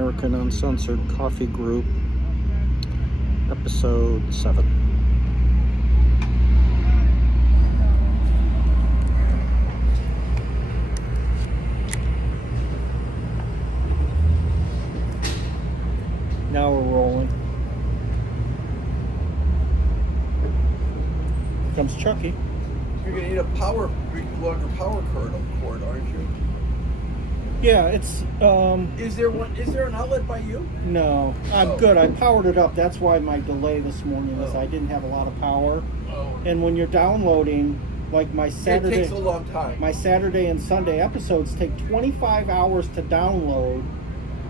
American Uncensored Coffee Group, Episode 7. Now we're rolling. Here comes Chucky. You're gonna need a longer power cord, aren't you? Yeah, it's Is there an outlet by you? no. I'm good. I powered it up. That's why my delay this morning is I didn't have a lot of power. Oh. And when you're downloading, like my Saturday, it takes a long time. my Saturday and Sunday episodes take 25 hours to download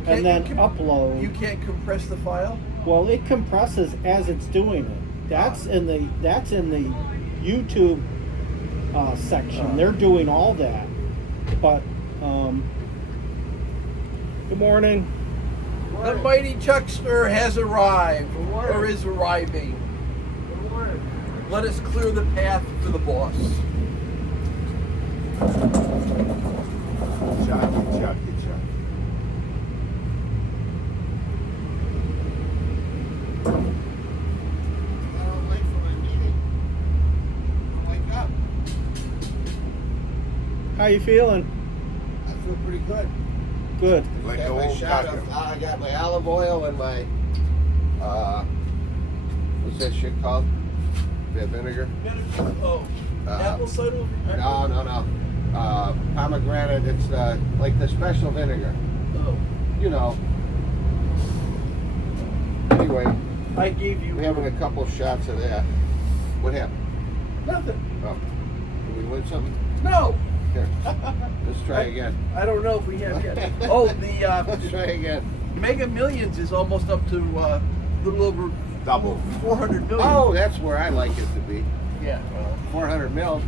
and then upload. You can't compress the file? Well, it compresses as it's doing it. That's in the YouTube section. They're doing all that. But good morning. The mighty Chuckster has arrived, or is arriving. Good morning. Let us clear the path to the boss. Chucky. I'm late for my meeting. Wake up. How you feeling? I feel pretty good. Good. I got my shot of, I got my olive oil and my, what's that shit called? That vinegar? Oh, apple cider? No. Pomegranate, it's like the special vinegar. Oh. You know. Anyway, I gave you... we're having a couple shots of that. What happened? Nothing. Oh, did we win something? No. Here, let's try again. I don't know if we have yet. Oh, Let's try again. Mega Millions is almost up to a little over Double. 400 million. Oh, that's where I like it to be. Yeah. 400 mil.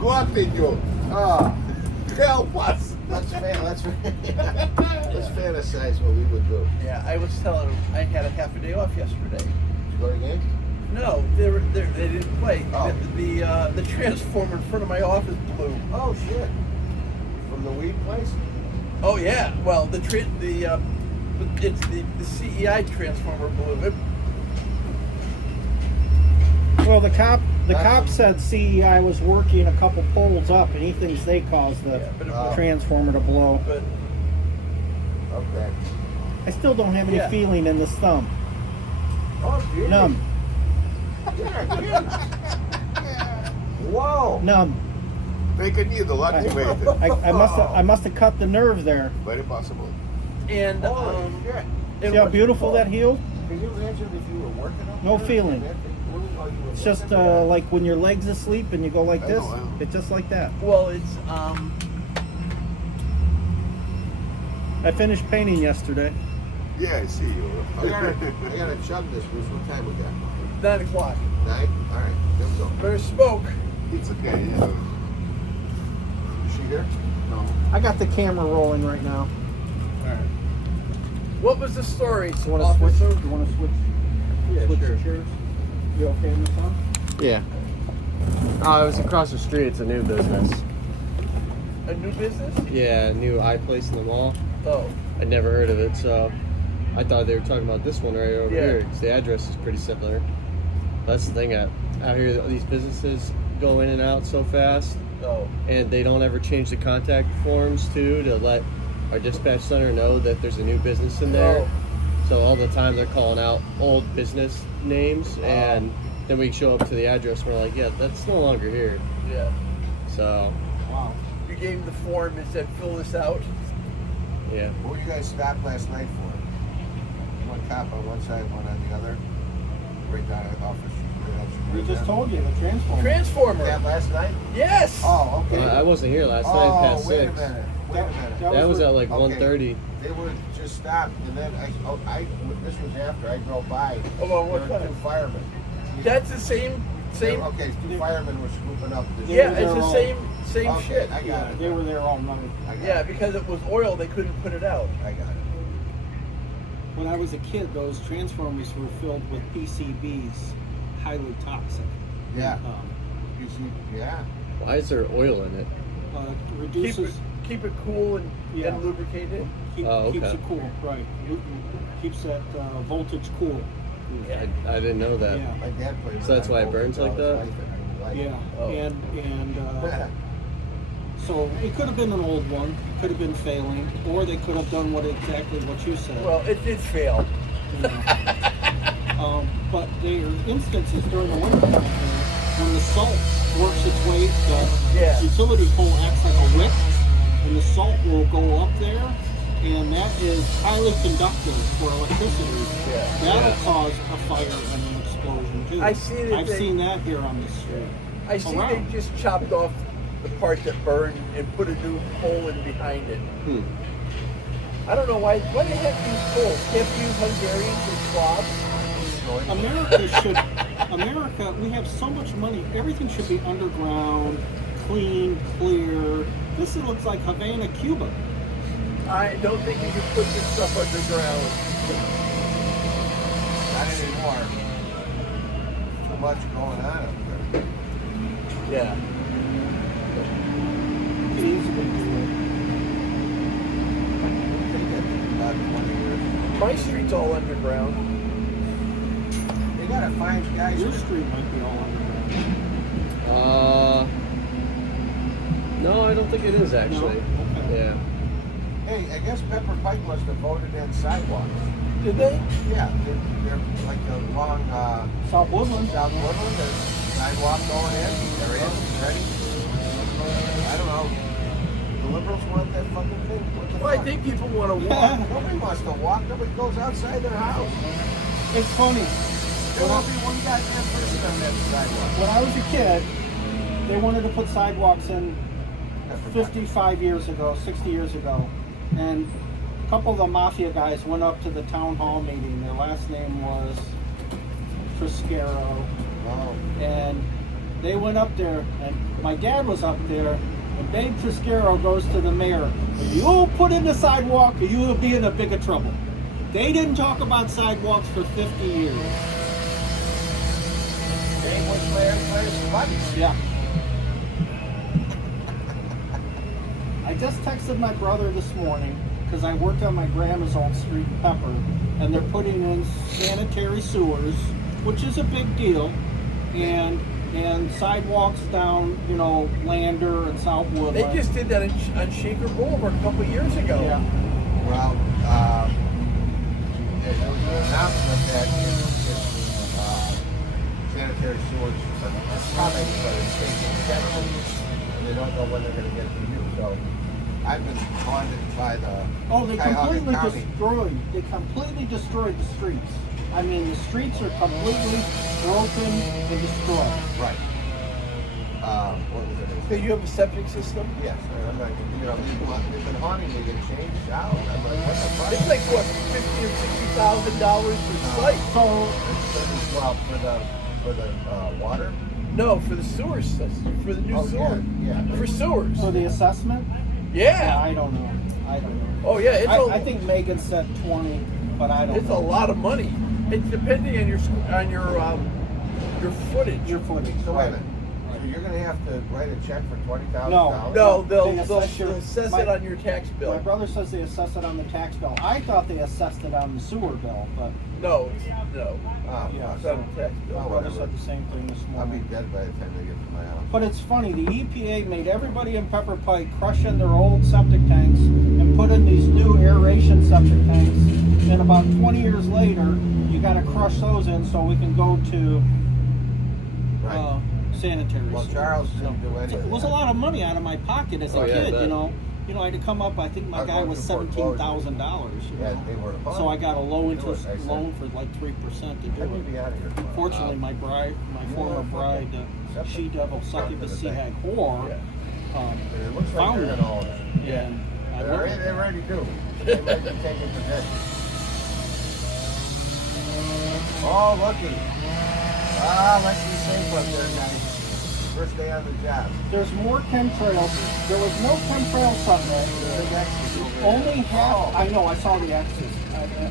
Go up with you. Oh, Help us. let's fantasize what we would do. Yeah, I was telling him I had a half a day off yesterday. Did you go to the game? No, they didn't play. Oh. The transformer in front of my office blew. Oh shit! From the weed place? Oh yeah. Well, it's the CEI transformer blew. Well, the cop said CEI was working a couple poles up, and he thinks they caused the transformer to blow. But Okay. I still don't have any feeling in this thumb. Oh, gee. Numb. Whoa! Numb. Take a needle, activate it. I must have cut the nerve there. Very possible. and Holy shit! See how beautiful that healed? Can you imagine if you were working up No there? feeling. It's just like when your leg's asleep and you go like I this. know. It's just like that. well, it's I finished painting yesterday. Yeah, I see you. I gotta chug this, Bruce. What time we got? 9 o'clock. 9? Alright, there we go. Better smoke. It's okay, yeah. Is she here? No. I got the camera rolling right now. Alright. What was the story? You want to switch? officer? You want to switch? Yeah, switch sure. chairs? You okay in this one? Yeah. Oh, it was across the street. It's a new business. A new business? Yeah, a new eye place in the mall. Oh, I'd never heard of it, so I thought they were talking about this one right over Yeah. here, because the address is pretty similar. That's the thing out here. These businesses go in and out so fast, oh. and they don't ever change the contact forms too to let our dispatch center know that there's a new business in there. Oh. So all the time they're calling out old business names, and then we show up to the address and we're like, yeah, that's no longer here. Yeah. So Wow. You gave him the form and said, fill this out. yeah. What were you guys stopped last night for? One cop on one side, one on the other. Right down at the office. We just told you the transformer. Transformer. That last night? Yes. Oh, okay. I wasn't here last night past wait 6. a minute. Wait a minute. That was at like Okay. 1:30. They were just stopped, and then this was after I drove by. Oh, well, what There were time? 2 firemen. That's the same. Okay, 2 firemen were swooping up. Yeah, They're it's the all- same Okay, shit. I got it. They were there all night. I got Yeah, it. because it was oil, they couldn't put it out. I got it. When I was a kid, those transformers were filled with PCBs, highly toxic. Yeah. Um, You see, yeah. Why is there oil in it? reduces keep it cool and Yeah. lubricated. Keeps okay. it cool, right? Keeps that voltage cool. I didn't know that. Yeah. My dad played. So that's why it burns like that? Yeah, Oh. and so it could have been an old one, could have been failing, or they could have done exactly what you said. Well, it did fail. You know. But there are instances during the winter time when the salt works its way, the utility pole acts like a wick, and the salt will go up there, and that is highly conductive for electricity. Yeah. That'll cause a fire and an explosion too. I see that I've seen that here on the street. I see Around. they just chopped off the part that burned and put a new pole in behind it. I don't know why. Why do they have these poles? Can't you use Hungarians and Slavs? America, we have so much money. Everything should be underground, clean, clear. This looks like Havana, Cuba. I don't think you can put this stuff underground. Not anymore. Too much going on up there. Yeah. It is big. Take it about 20 years. My street's all underground. They gotta find guys. Your street might be all underground. No, I don't think it is actually. No? Okay. Yeah. Hey, I guess Pepper Pike must have voted in sidewalks. Did they? Yeah, they're like along South Woodland. South Woodland. There's sidewalk going in. They're in. Ready? I don't know. The liberals want that fucking thing. What the Well, I fuck? think people want to walk. Nobody wants to walk. Nobody goes outside their house. It's funny. There won't be one goddamn person on that sidewalk. When I was a kid, they wanted to put sidewalks in 55 years ago, 60 years ago. And a couple of the mafia guys went up to the town hall meeting. Their last name was Triscaro. Oh. And they went up there, and my dad was up there, and Dave Triscaro goes to the mayor, if you'll put in the sidewalk, or you will be in a big of trouble. They didn't talk about sidewalks for 50 years. Dave was playing money. Yeah. I just texted my brother this morning because I worked on my grandma's old street in Pepper, and they're putting in sanitary sewers, which is a big deal, and sidewalks down, you know, Lander and South Woodland. They just did that on Shaker Boulevard a couple years ago. Yeah. Well, there was an announcement that sanitary sewers are coming, but it's taking decades, and they don't know when they're going to get to you. So I've been haunted by the Oh, they Cuyahoga County. They completely destroyed the streets. I mean, the streets are completely broken and destroyed. Right. What was it? Okay, you have a septic system? Yes, and I'm like, you know, they've been haunting me to change out. I'm like, what the fuck? It's like what, $50,000 or $60,000 per site? So, Well, for the water. No, for the sewer system, for the new Oh, sewer. yeah. For sewers. so the assessment? Yeah. I don't know. Oh yeah, it's I think Megan said 20, but I don't it's a know. lot of money. It's depending on your footage. Your footage. So wait a right. minute. So you're gonna have to write a check for $20,000. No, they'll They assess your- assess my- it on your tax My bill. brother says they assess it on the tax bill. I thought they assessed it on the sewer bill, but No. Oh, Yeah. It's on the tax my bill. brother whatever. said the same thing this I'll be morning. dead by the time they get to my house. But it's funny, the EPA made everybody in Pepper Pike crush in their old septic tanks and put in these new aeration septic tanks. And about 20 years later, you got to crush those in so we can go to Right. sanitary. Well, sewers. Charles didn't do any It of was a that. lot of money out of my pocket as a Oh, yeah, I kid, bet. you know. I had to come up. I think my I guy went was to foreclosure. $17,000. Yeah, they were fine. So I got a low Do it, interest I said. loan for like 3% to do Let me it. be out of here. Fortunately, my You former wanna bride, fucking- she devil succubus, to the sea hag bank. whore, Yeah. It looks like found they're it. in all that. And I They worked. already do. They might be taking possession. Oh, looky. Let's be safe up there, guys. First day on the job. There's more chemtrails. There was no chemtrail Sunday. Big X's over there. Only half. Oh. I know. I saw the X's.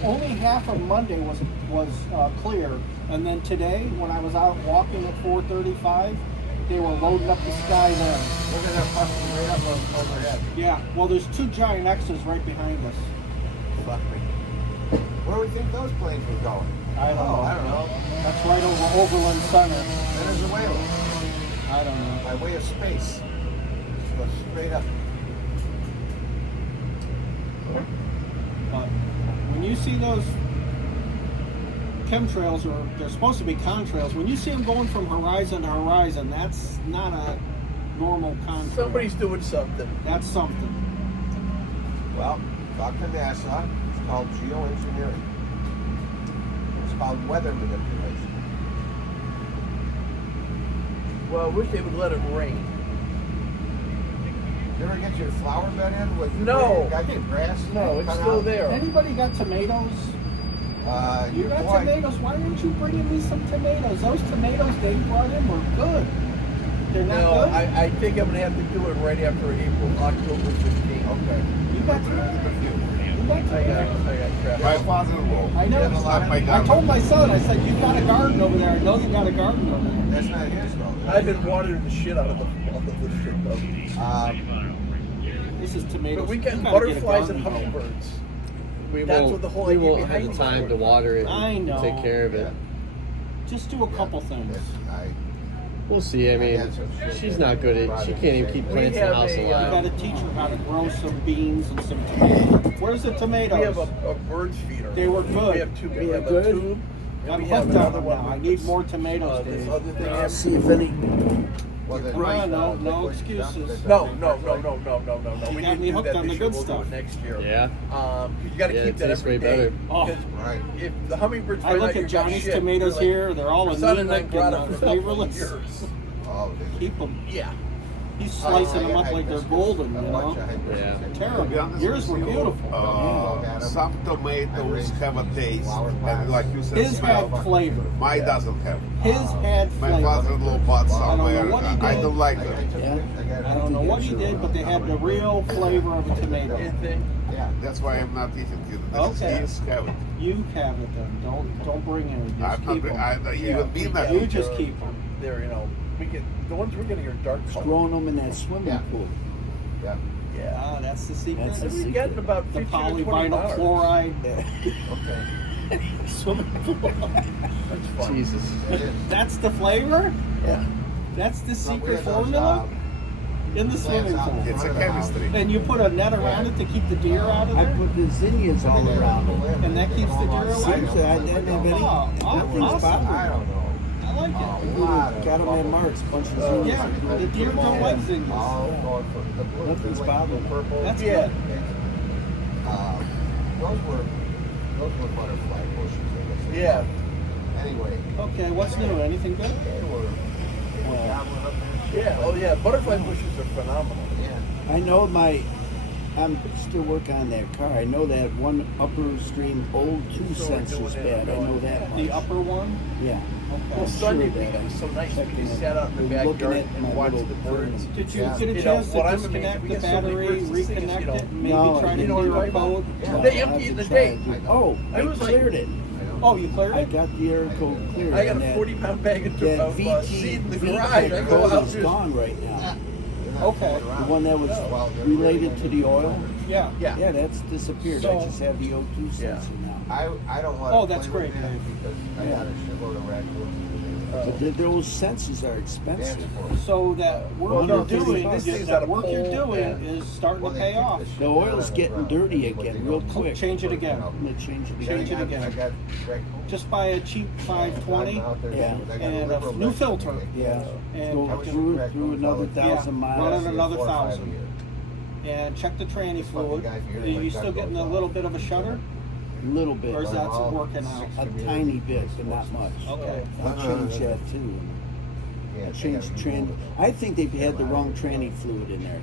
Only half of Monday was clear, and then today, when I was out walking at 4:35, they were loading up the sky then. Look at that fucking right up overhead. Yeah, well, there's 2 giant X's right behind us. Fuck me. Where do we think those planes were going? I don't know. I don't know. That's right over Overland Center. Venezuela. I don't know. By way of space. Just go straight up. But when you see those chemtrails, or they're supposed to be contrails, when you see them going from horizon to horizon, that's not a normal contrail. Somebody's doing something. That's something. Well, talk to NASA. It's called geoengineering. It's called weather manipulation. Well, I wish they would let it rain. You ever get your flower bed in? No. You got your grass? No, it's cut still out? there. Anybody got tomatoes? You Your got boy- tomatoes? Why aren't you bringing me some tomatoes? Those tomatoes they brought in were good. They're not No, good? I think I'm gonna have to do it right after October 15th. Okay. You got tomatoes? You got I got tomatoes? crap. My father-in-law. I know. It's not my I garden. told my son, I said, you got a garden over there. I know you got a garden over there. That's not his though. I've been watering the shit out of the shit though. This is tomatoes. But we You got gotta get a butterflies and garden going. hummingbirds. We That's won't, what the whole we idea won't have behind the it time was. to water it I and know. take care of it. Just do a couple things. We'll see. I mean, had some shit she's that not good at. She can't even keep We plants in the have house a, You alive. gotta teach her how to grow some beans and some tomatoes. Where's the tomatoes? We have a bird's feeder. They were good. We have two. They We were have good? a tube. I'm And we have hooked on another them one. now. I with need this, more tomatoes, this Dave. other thing. I'll see if any. Well, the- Right, no excuses. No. You We got didn't me do hooked that on the this good year. We'll stuff. do it next year. Yeah. You got to Yeah, keep it that tastes every way day. better. Oh. Because Right. if the hummingbirds I find look out at you got Johnny's shit, tomatoes they're like, here. They're all persona non anemic grata and for several flavorless. years. Oh, Keep them. Yeah. He's slicing them up like they're golden, you know? Yeah. To be Terrible. honest Yours were with you, beautiful. some tomatoes have a taste, and like you said, His smell. had flavor. Mine doesn't have. His had My flavor. father-in-law bought I don't somewhere. know what he I did. don't like them. I don't know what he did, but they had the real flavor of a tomato. Anything? Yeah. That's why I'm not eating it. Okay. He's have it. You have it then. Don't bring any. Just I'm keep not. them. I even been that. You just keep them. They're, we get the ones we're getting are dark color. Growing them in that swimming Yeah. pool. Yeah. Yeah. Ah, that's the secret. That's the We're secret. getting about The 15 to 20 polyvinyl dollars. chloride Okay. swimming pool. That's fun. Jesus. It is. That's the flavor? Yeah. That's the So we secret had those, formula? In the plants swimming out in pool. It's a front of the house. chemistry. And you put a net around it to keep the deer out of I there? put the zinnias all around it. And that keeps the deer away? Seriously, I didn't have any. Oh, Nothing's awesome. bothering I me. don't know. I like it. Got them at Mark's, bunch of zinnias. Yeah, the deer don't like zinnias. All going for the blue. Nothing's the bothering me. purple. That's Yeah. good. Those were butterfly bushes. I guess. Yeah. Anyway, Okay, what's new? Anything good? they were gobbling up there. Yeah. Oh yeah. Butterfly bushes are phenomenal. Yeah. I know I'm still working on that car. I know that one upper stream old 2 So we're cents doing is it, bad. I we're know going- that much. The upper one? Yeah. Well, Okay. Sunday sure week that was so nice. checking We it. sat out in the We're looking backyard at my and watched little the birds. thing. Did you Yeah. get a You know, chance what to I'm amazed, disconnect we the get so many battery, birds, these things, reconnect it, maybe No, try I to didn't. clear a Right. code? Yeah. No, They I have emptied to the try day. to do- Oh, I It was like- cleared it. Oh, you cleared I it? got the air code cleared. I got and a that- 40-pound bag of that seed in the VT garage. I go code out is just gone right now. Okay. The one that was related to the oil. Yeah. yeah. Yeah, that's disappeared. So- I just have the O2 sensor now. I don't want Oh, to that's play great, with it Dave. because I got a shitload of raccoons. But those sensors are expensive. So that work Well, no, you're this doing, thing- this thing's that got a work you're pole doing and- is starting to pay off. The oil's getting dirty again real quick. Change it again. I'm gonna change it Change again. it again. I got raccoons. Just buy a cheap 520 Yeah. and a new filter. Yeah. And Go through another 1,000 Yeah, miles. run it another 1,000. And check the tranny fluid. Are you still getting a little bit of a shudder? A little bit. Or is that working out? A tiny bit, but not much. Okay. I'll change that too. Change tranny. I think they had the wrong tranny fluid in there.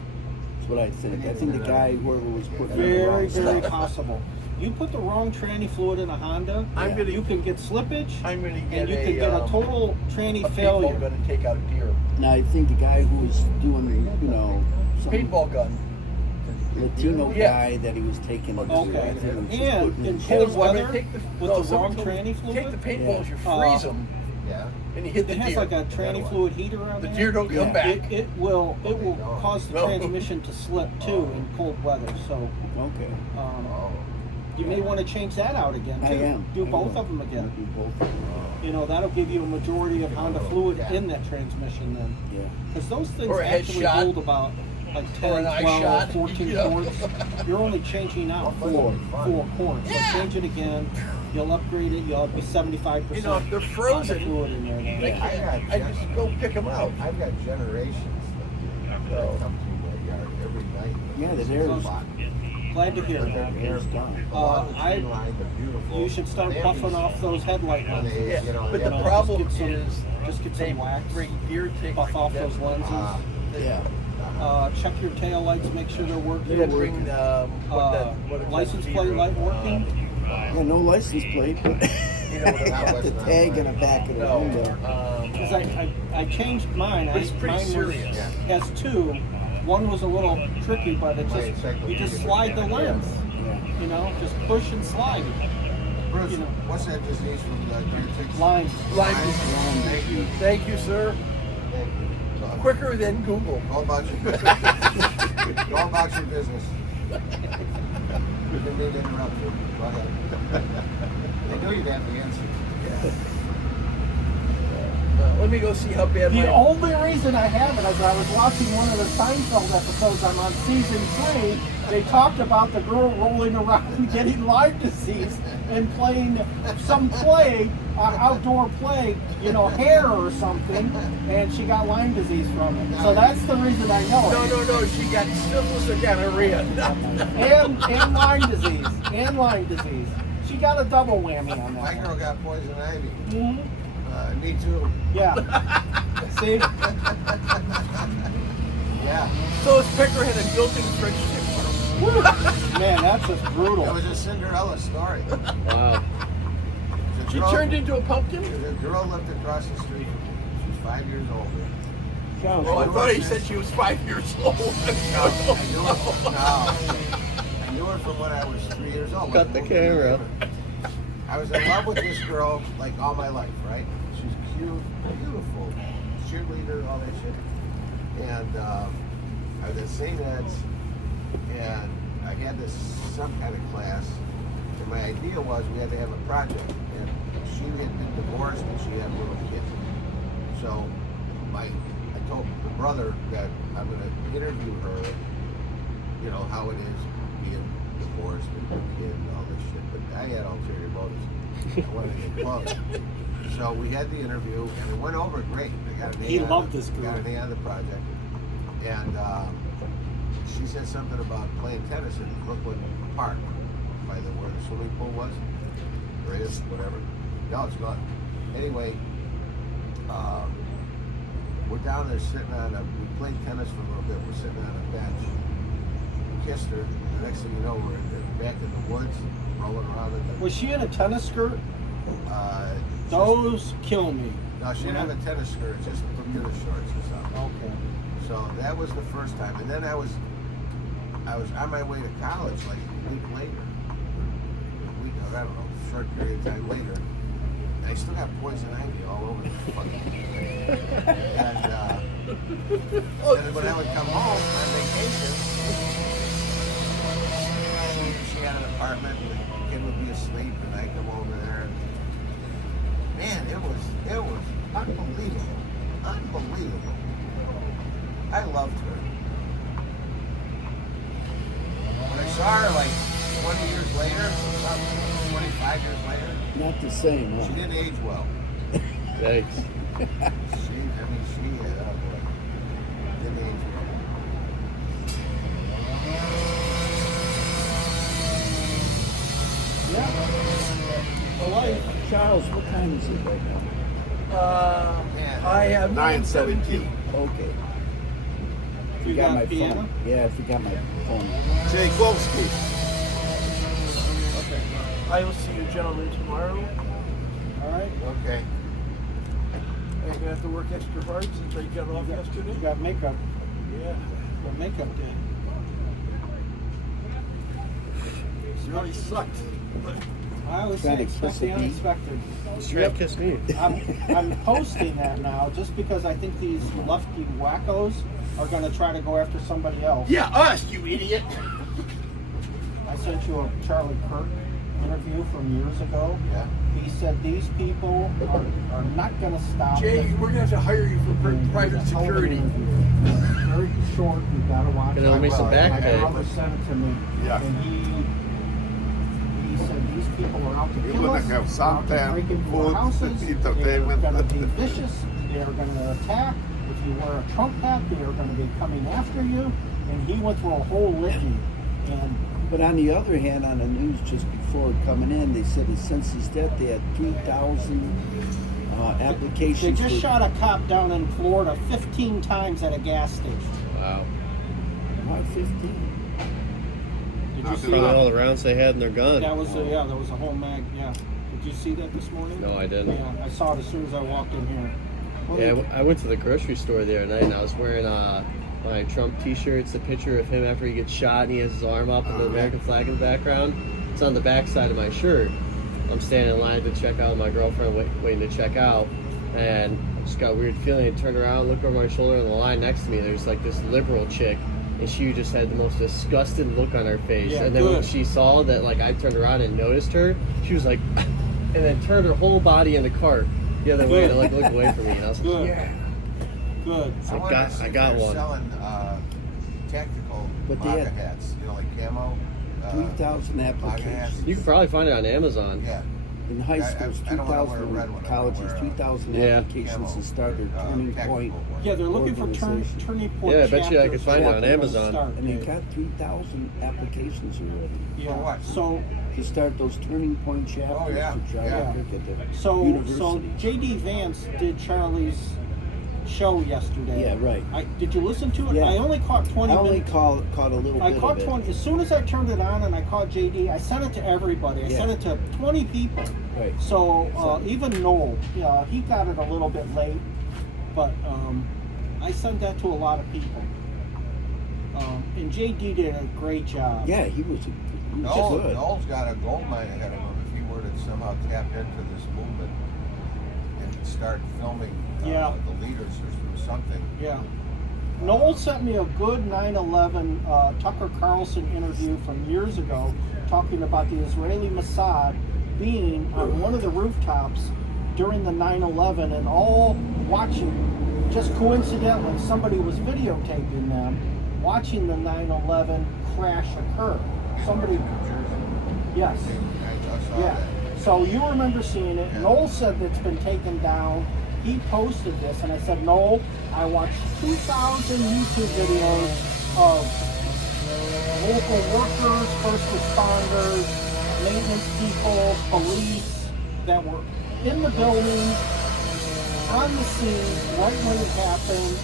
That's what I think. I think the guy, whoever was putting it in the Very, wrong very stuff. possible. You put the wrong tranny fluid in a Honda, I'm gonna- you can get slippage, I'm gonna get and you can get a total tranny failure. paintball gun and take out a deer. Now I think the guy who was doing, some Paintball gun. Latino Yeah. guy that he was taking it to. Okay. I think he was just And putting in it- cold I mean, weather, take the, with no, the someone wrong told me, tranny fluid, Take the paintballs, you Uh, freeze them, Yeah. and you hit the It has deer. like a tranny fluid heater on The there. deer don't come Yeah. back. It will cause the No. transmission to slip too in cold weather. So Okay. Oh. you may want to change that out again too. I am. Do I both will. of them I'll again. do both of them. You know, that'll give you a majority of Honda fluid in that transmission then. Yeah. Because those things Or a actually headshot. hold about like Or 10, an eye 12, shot. 14 Yeah. quarts. You're only changing out four quarts. So Yeah. change it again. You'll upgrade it. You'll be 75%. You know, if they're Honda frozen, fluid in there. I Then. can't. I just go pick them out. I've got generations that come through my yard every night. Yeah, the air is Glad to hear But it. their air's gone. I- They're beautiful. You should start They buffing have off those headlight when lenses. they, Yeah, you know, but they the have- problem just get some- is just get some they wax. bring deer tick. Buff off those lenses. Yeah. Check your tail lights. Make sure they're working. They bring what License plate light working. Yeah, no license plate, but You know, the tag in the back of the window. Because I changed mine. It's pretty mine serious. Has two. One was a little tricky, but it you just slide the lens. Yeah. You know, just push and slide. Bruce, You know. what's that disease from the deer ticks? Line. Lyme Lyme. disease. Thank you. Thank you, sir. Thank you. So, Quicker than Google. Go about your business. Go about your business. We didn't mean to interrupt you. Go ahead. They knew you'd have the answer. Let me go see how bad The my. only reason I have it is I was watching one of the Seinfeld episodes. I'm on season 3. They talked about the girl rolling around and getting Lyme disease and playing some play, outdoor play, you know, hair or something, and she got Lyme disease from it. So that's the reason I know it. No. She got syphilis or gonorrhea. And Lyme disease. And Lyme disease. She got a double whammy on My that. girl got poison ivy. Mhm. Me too. Yeah. See? Yeah. So his picker had a built-in fridge tip. Man, that's just It brutal. was a Cinderella story. Wow. There's a She girl- turned into a pumpkin. there's a girl lived across the street from me. She's 5 years older. Sounds Oh, I good. thought he said she was 5 years old. I knew her from when I was 3 years old. Cut the camera. I was in love with this girl like all my life, right? She's cute, beautiful, cheerleader, all that shit. And I was at St. Ed's, and I had this some kind of class, and my idea was we had to have a project. And she had been divorced, and she had a little kid. So I told the brother that I'm going to interview her, you know, how it is being divorced with a kid and all this shit. But I had ulterior motives. I wanted to get close. So we had the interview, and it went over great. I got an A He on loved the- this girl. Got an A on the project. And she said something about playing tennis in Brooklyn Park, by where the swimming pool was, or is, whatever. No, it's gone. Anyway, we're down there sitting on we played tennis for a little bit. We're sitting on a bench. Kissed her. The next thing you know, we're back in the woods, rolling around in the. Was she in a tennis skirt? Those kill me. No, she didn't have a tennis skirt, just Bermuda shorts or something. Okay. So that was the first time, and then I was on my way to college like a week later, a week, I don't know, short period of time later, and I still got poison ivy all over the fucking thing. And then when I would come home on vacation, she had an apartment, and the kid would be asleep, and I'd come over there. And, man, it was unbelievable, unbelievable. I loved her. When I saw her like 20 years later, 25 years later, Not the same, she huh? didn't age well. Thanks. She didn't age well. Yeah. For life. Charles, what time is it right now? I have 9:17. Okay. You Forgot got my piano? phone. Yeah, I forgot my phone. Tchaikovsky. Okay. I will see you gentlemen tomorrow. All right. Okay. Are you gonna have to work extra hard since I got off yesterday? You got makeup. Yeah. Your makeup day. It really sucked. I always Trying say to expect kiss the a bee. unexpected. He's trying to kiss me. I'm posting that now just because I think these lefty wackos are going to try to go after somebody else. Yeah, us, you idiot. I sent you a Charlie Kirk interview from years ago. Yeah. He said these people are not going to stop. Jay, we're gonna have to hire you for private security. Very short. You got to watch. Gonna owe me some back My pay. brother sent it to me. Yeah. And he said these people are out to You're kill gonna us. have They're out to something, break into food, our houses. They're entertainment. going to be vicious. They're going to attack. If you wear a Trump hat, they are going to be coming after you. And he went through a whole litany. And But on the other hand, on the news just before coming in, they said that since his death, they had 3,000 applications. they just for- shot a cop down in Florida 15 times at a gas station. Wow. Why 15? Did you see Probably all that? the rounds they had in their gun. That was yeah, that was a whole mag. Yeah. Did you see that this morning? No, I didn't. Yeah, I saw it as soon as I walked in here. Yeah, I went to the grocery store the other night and I was wearing my Trump t-shirt. It's a picture of him after he gets shot and he has his arm up with the American flag in the background. It's on the back side of my shirt. I'm standing in line to check out, my girlfriend waiting to check out, and I just got a weird feeling. I turned around, looked over my shoulder, and the line next to me, there's like this liberal chick, and she just had the most disgusted look on her face. Yeah, and then when good. she saw that like I turned around and noticed her, she was like, and then turned her whole body in the cart the other way to like look away from me. And I was like, Good. yeah. Good. So wonder I if they're got one. selling tactical But they MAGA had- hats, you know, like camo. 3,000 MAGA hats. applications. You can probably find it on Amazon. Yeah. In high I- schools, I don't wanna wear 2,000 red one. I colleges, wanna wear, 3,000 Yeah. applications camo, to start their turning tactical point. one. Yeah, they're looking for Organization. turning point. Yeah, I bet you I could chapters find it for on them to Amazon. start. And they got 3,000 applications already Yeah. For what? So to start those turning point chapters Oh, yeah. for Charlie Yeah. Kirk at the so university. JD Vance did Charlie's show yesterday. Yeah, right. Did you listen to it? Yeah. I only caught 20 I only minutes. caught a little I bit caught of it. 20. As soon as I turned it on and I caught JD, I sent it to everybody. I Yeah. sent it to 20 people. Right. So even Noel, he got it a little bit late, but I sent that to a lot of people. And JD did a great job. Yeah, he was good. Noel's got a gold mine ahead of him if he were to somehow tap into this movement and start filming Yeah. the leaders or something. Yeah. Noel sent me a good 9/11 Tucker Carlson interview from years ago talking about the Israeli Mossad being on one of the rooftops during the 9/11 and all watching, just coincidentally, somebody was videotaping them watching the 9/11 crash occur. Somebody, yes. I saw Yeah. that. So you remember seeing it. Yeah. Noel said it's been taken down. He posted this, and I said, Noel, I watched 2,000 YouTube videos of local workers, first responders, maintenance people, police that were in the building, on the scene, right when it happened.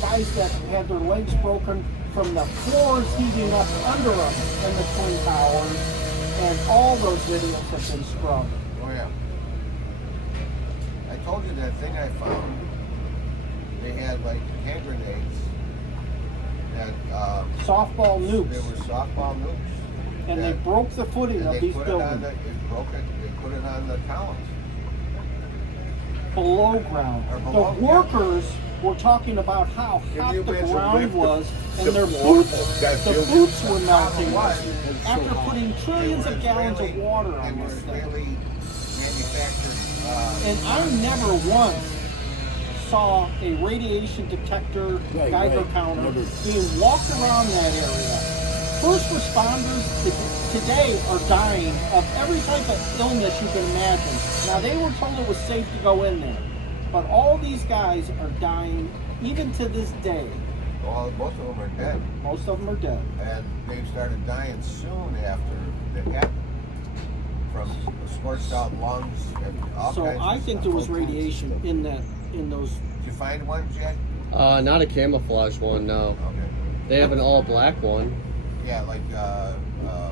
Guys that had their legs broken from the floors heaving up under them in the Twin Towers. And all those videos have been scrubbed. Oh yeah. I told you that thing I found. They had like hand grenades that Softball they nukes. were softball nukes. And they that- broke the footing and of they these put it on buildings the, it broke it. They put it on the columns. below ground. Or below, The yeah. workers were talking about how Can hot you the imagine ground if the- was, and the their floor boots, of that the building- boots were melting was after putting trillions of gallons of water They on were this thing. really manufactured. And I never once saw a radiation detector Right, Geiger right. counter Never. being walked around that area. First responders today are dying of every type of illness you can imagine. Now, they were told it was safe to go in there, but all these guys are dying even to this day. Well, most of them are dead, Most of them are dead. and they started dying soon after it happened from scorched out lungs and all So kinds of I think stuff. there was radiation in those. Did you find one, Jay? Not a camouflage one, no. Okay. They have an all black one. Yeah, like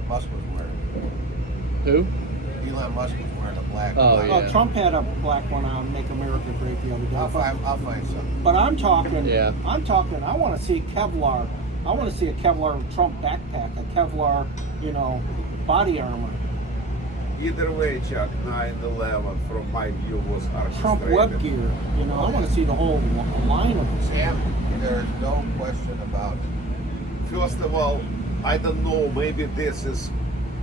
Musk was wearing. Who? Elon Musk was wearing a black. Oh, yeah. Trump had a black one on "Make America Great" the other day. I'll find some. But I'm talking. Yeah. I'm talking. I want to see Kevlar. I want to see a Kevlar Trump backpack, a Kevlar, body armor. Either way, Chuck, 9/11 from my view was Trump orchestrated. web gear. You know, I want to see the whole line of them. Sam, there's no question about it. First of all, I don't know, maybe this is,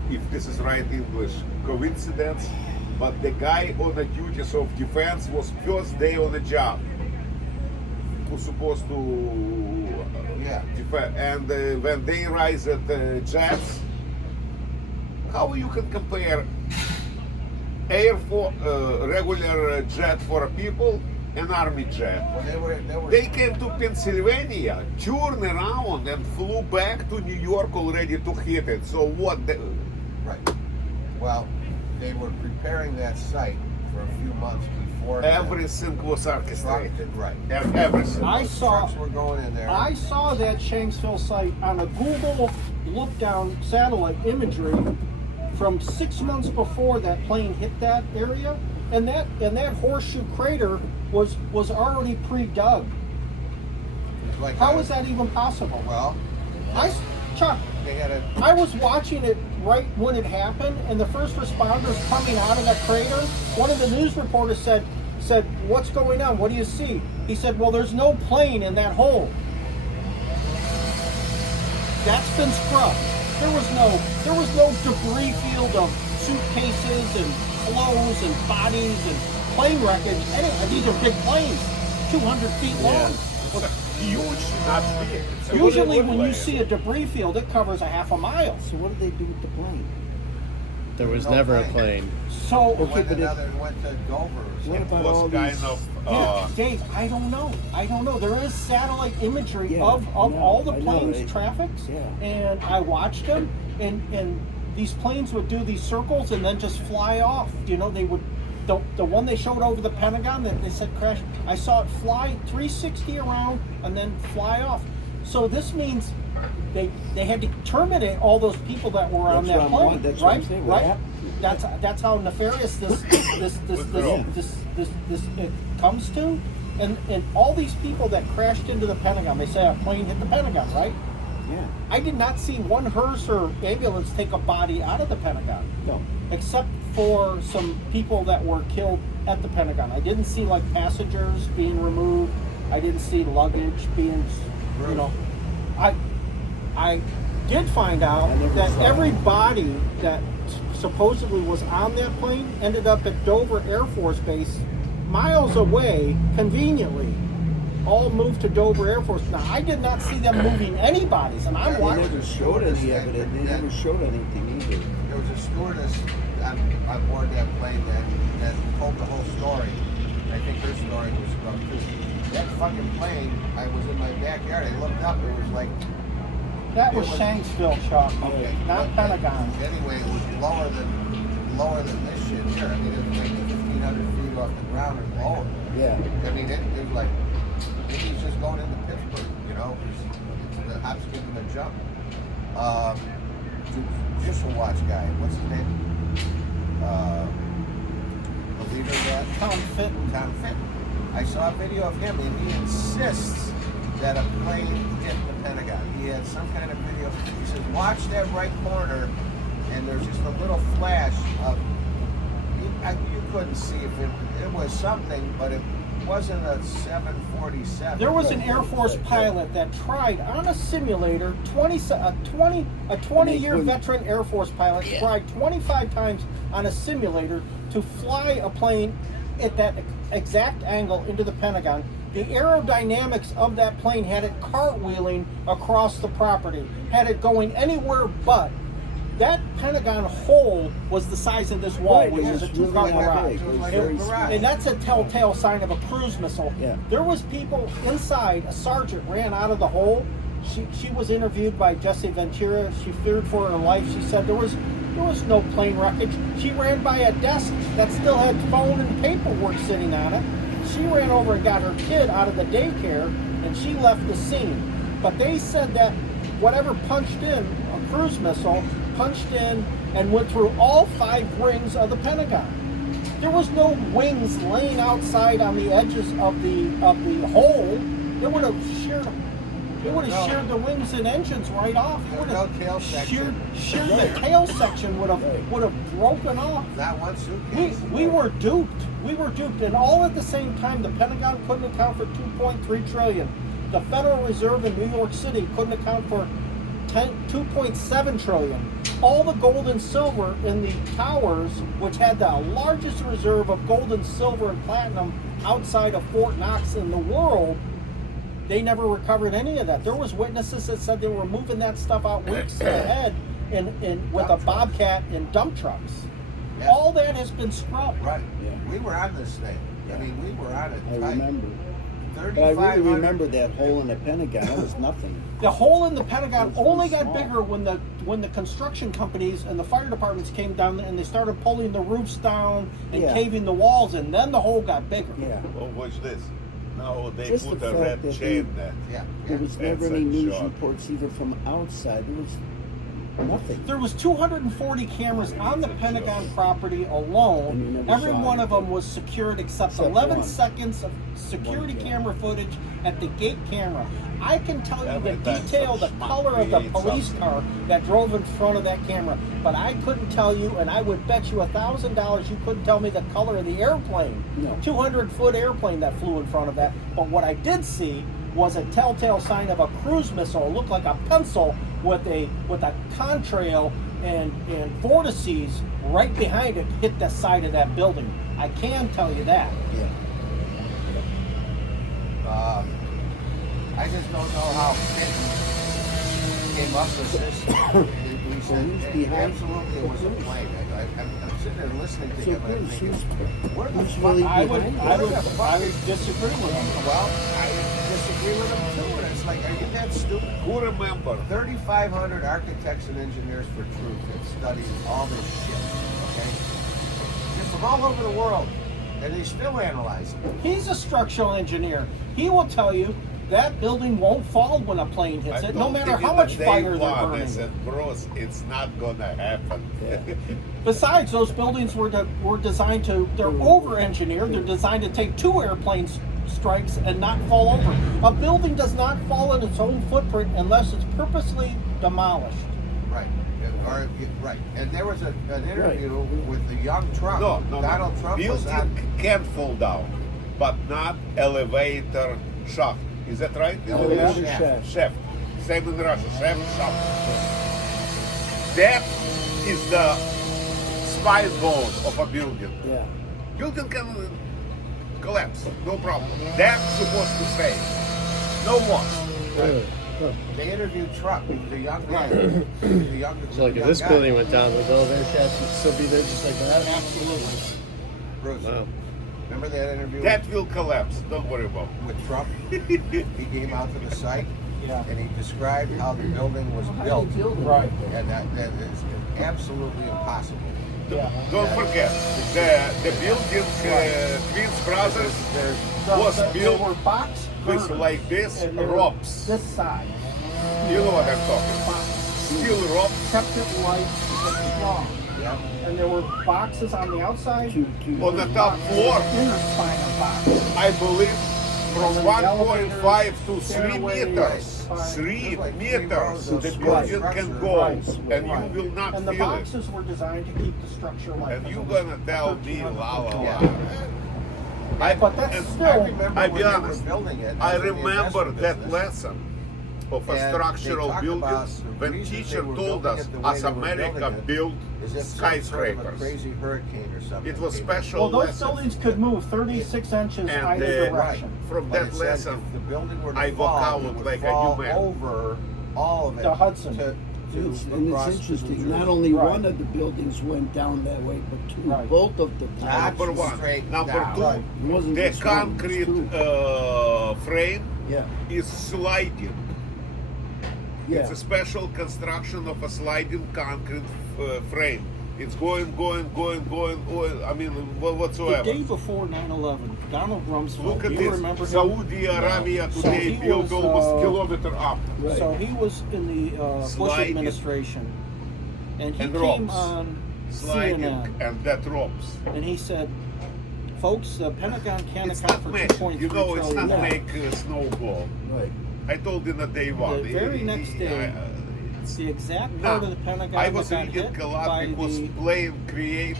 if this is right English, coincidence, but the guy on the duties of defense was first day on the job. Was supposed to defend, and when they rise at jets, how you can compare regular jet for people and army jet? Well, They came to Pennsylvania, turned around and flew back to New York already to hit it. So what? right. Well, they were preparing that site for a few months before Everything was orchestrated. constructed. Right. Everything. I saw. Trucks were going in there. I saw that Shanksville site on a Google look-down satellite imagery from 6 months before that plane hit that area, and that horseshoe crater was already pre-dug. Like How is that even possible? Well, Chuck, they had a. I was watching it right when it happened, and the first responders coming out of that crater. One of the news reporters said, "What's going on? What do you see?" He said, "Well, there's no plane in that hole. That's been scrubbed. There was no debris field of suitcases and clothes and bodies and plane wreckage. Anyway, these are big planes, 200 feet long. Huge, not big. So Usually, what when it you was. see a debris field, it covers a half a mile. So what did they do with the plane? There was No never a plane. plane. So, Went but it- went to Dover or What something. about It was all kind these? of yeah, Dave, I don't know. There is satellite imagery Yeah, of I know, all the I know, planes' right? traffics, Yeah. and I watched them, and these planes would do these circles and then just fly off. You know, they would. The one they showed over the Pentagon that they said crashed, I saw it fly 360 around and then fly off. So this means they had to terminate all those people that were on That's that what I'm- plane, that's what I'm right? saying, what Right? happened? That's how nefarious this it comes to, and all these people that crashed into the Pentagon. They say a plane hit the Pentagon, right? Yeah. I did not see one hearse or ambulance take a body out of the Pentagon, No. except for some people that were killed at the Pentagon. I didn't see like passengers being removed. I didn't see luggage being, you know. I did find out I never that saw every that. body that supposedly was on that plane ended up at Dover Air Force Base, miles away, conveniently. All moved to Dover Air Force. Now, I did not see them moving any bodies, and I'm Yeah, They watching. never showed any evidence. They never showed anything either. There was a stewardess on board that plane that told the whole story. I think her story was about too. That fucking plane, I was in my backyard. I looked up. It was like That was It was- Shanksville, Chuck, okay, not but- Pentagon. Anyway, it was lower than this shit here. I mean, it was like 1,500 feet off the ground and lower. Yeah. I mean, it was like maybe he's just going into Pittsburgh. You know, it's the hop, skip, and the jump. Just a watch guy. What's his name? The leader of that. Tom Fitton. Tom Fitton. I saw a video of him, and he insists that a plane hit the Pentagon. He had some kind of video. He says, "Watch that right corner," and there's just a little flash of. You couldn't see if it was something, but it wasn't a 747. There was an Air Force pilot that tried on a simulator, a 20-year couldn't. veteran Air Force pilot tried 25 times on a simulator to fly a plane at that exact angle into the Pentagon. The aerodynamics of that plane had it cartwheeling across the property, had it going anywhere but. That Pentagon hole was the size of this wall, Right, which it is a was really two-car that garage. big. It was Like very a garage. small. And that's a telltale sign of a cruise missile. Yeah. There was people inside. A sergeant ran out of the hole. She was interviewed by Jesse Ventura. She feared for her life. She said there was no plane wreckage. She ran by a desk that still had phone and paperwork sitting on it. She ran over and got her kid out of the daycare, and she left the scene. But they said that whatever punched in, a cruise missile, punched in and went through all 5 rings of the Pentagon. There was no wings laying outside on the edges of the hole. It would have sheared It would have sheared the wings and engines right off. It would No have tail sheared section. the tail section would have broken off. Not one suitcase. We were duped. We were duped, and all at the same time. The Pentagon couldn't account for 2.3 trillion. The Federal Reserve in New York City couldn't account for 2.7 trillion. All the gold and silver in the towers, which had the largest reserve of gold and silver and platinum outside of Fort Knox in the world, they never recovered any of that. There was witnesses that said they were moving that stuff out weeks ahead with a bobcat and dump trucks. Yeah. All that has been scrubbed. Right. Yeah. We were on this thing. I mean, we were on it. I tight. remember. But I 3,500. really remember that hole in the Pentagon. That was nothing. The hole in the Pentagon It was only really got small. bigger when the construction companies and the fire departments came down and they started pulling the roofs down and Yeah. caving the walls, and then the hole got bigger. Yeah. Oh, watch this. Now they Just put the a fact red that chain there. Yeah. There was never That's any a news shock. reports either from outside. There was nothing. There was 240 cameras on the Pentagon property And you alone. never Every saw one of anything. them was secured except Except 11 one. seconds of security One camera footage at the gate camera. I can tell you Every the time detail, the some schmuck color of the creates police something. car that drove in front of that camera, but I couldn't tell you, and I would bet you $1,000 you couldn't tell me the color of the airplane. No. 200-foot airplane that flew in front of that. But what I did see was a telltale sign of a cruise missile. It looked like a pencil with a contrail and vortices right behind it hit the side of that building. I can tell you that. Yeah. I just don't know how Clinton came up with this. He said who's behind- absolutely it was a plane. I'm sitting there listening to So him and I'm who's, thinking, where the who's fuck? really I would behind it? I would disagree with him. Well, I disagree with him too. And it's like, are you that stupid? Who remember? 3,500 architects and engineers for truth that studied all this shit. Okay, they're from all over the world, and they still analyze it. He's a structural engineer. He will tell you that building won't fall when a plane hits I it, no told matter him how in much the day fire they're one, I burning. said, Bruce, it's not gonna happen. Yeah. Besides, those buildings were designed to, they're over-engineered. They're designed to take 2 airplane strikes and not fall over. A building does not fall in its own footprint unless it's purposely demolished. Right. Right. And there was an interview with the young Trump. No. Donald Trump was on. Building can fall down, but not elevator shaft. Is that right? Elevator Yeah. shaft. Shaft. Same in Russia. Shaft, shaft. That is the spine bone of a building. Yeah. Building can collapse, no problem. That's supposed to stay. No more. Really? Huh. They interviewed Trump, the young man. The young, So like if young this guy. building went down, the elevator shaft would still be there just like that? Absolutely. Bruce, Wow. remember that interview That will collapse. Don't worry about it. with Trump? He came out to the site Yeah. and he described how the building was built. Right. And that is absolutely impossible. Yeah. Don't forget, the building Twins Brothers There's was There built were box with girders, like this and they were ropes. this size. You know what I'm talking about. Steel ropes Kept it light and strong. yeah. And there were boxes on the outside. on the top floor. Inner spine of box. I believe from And then 1.5 to 3 stairways, meters. right. 3 Like 3 meters rows the of building structure. can go, Right. and Right. you will not And the feel it. boxes were designed to keep the structure light. And you because it gonna was tell me 1300 la la la. Yeah. But that's and still. I remember I when be they honest, were building it. I was in the remember investment that business. lesson of a And they structural talk building about the when reasons they teacher were told building us it the way as they were America building it built Is if some sort of a skyscrapers. crazy hurricane or something. It was came in. special Well, those lesson. buildings could move 36 inches And, either right. direction. From But that it said lesson, if the building were to I fall, walk out it would like a fall new man. over all of it The Hudson. to And across it's to interesting. New Not Jersey. only Right. one of the buildings went down that way, but 2. Right. Both of the Not Number one. straight Number down. two, Right. It wasn't the just one, it was concrete 2. frame Yeah. is sliding. Yeah. It's a special construction of a sliding concrete frame. It's going. I mean, The whatsoever. day before 9/11, Donald Rumsfeld, Look at do you this. remember him? Saudi Arabia So today he built was, almost kilometer up. Right. So he was in the Bush Sliding. administration, and he And came ropes. on Sliding CNN, and that ropes. and he said, "Folks, the Pentagon can't It's account not for magic. 2.3 You know, it's not trillion." Yeah. make snowball. Right. I told in the day one. The very next day, it's the exact part of the Pentagon I that was got reading hit a lot by because the plane create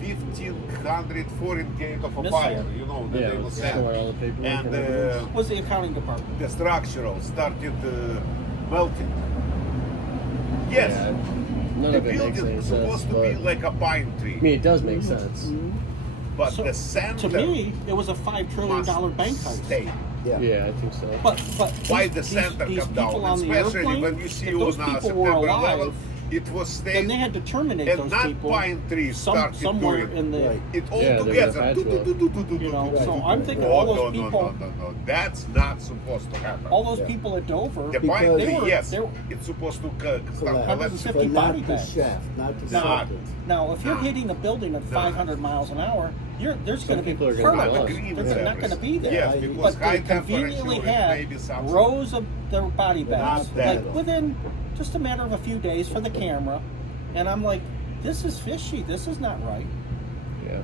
1,500 foreign gate of a Missile. fire. You know that Yeah, they it will was send. storing all the paperwork And and everything. was the accounting department. the structural started melting. Yes, Yeah, none the of it makes any building is sense. supposed to But, be like a pine tree, I mean, it does make sense. but So, the center to me, it was a $5 trillion must bank heist. stay. Yeah. Yeah, I think so. But Why these, the center these come people down? on the Especially airplane, when you see if those on people September were alive, 11th, it was then staying, they had to terminate and those not people pine trees started somewhere doing in the. Right. it all Yeah, they would together. have had to. You know, so Right. I'm thinking Oh, all those no, people, no. That's not supposed to happen. all those Yeah. people at Dover, The Because pine they tree, were- yes, they were- it's supposed to start Collapse. collapsing. 150 But body not the bags. shaft, not the Not. circle. now if you're Nah. hitting a building at 500 miles an hour, there's Some going to be people are gonna be permanent. lost. Agree They're with not going to be there. Yes, I- because But high they temperature conveniently it had may be something. rows of their body bags, Not that. like within just a matter of a few days for the camera, and I'm like, this is fishy. This is not right. Yeah.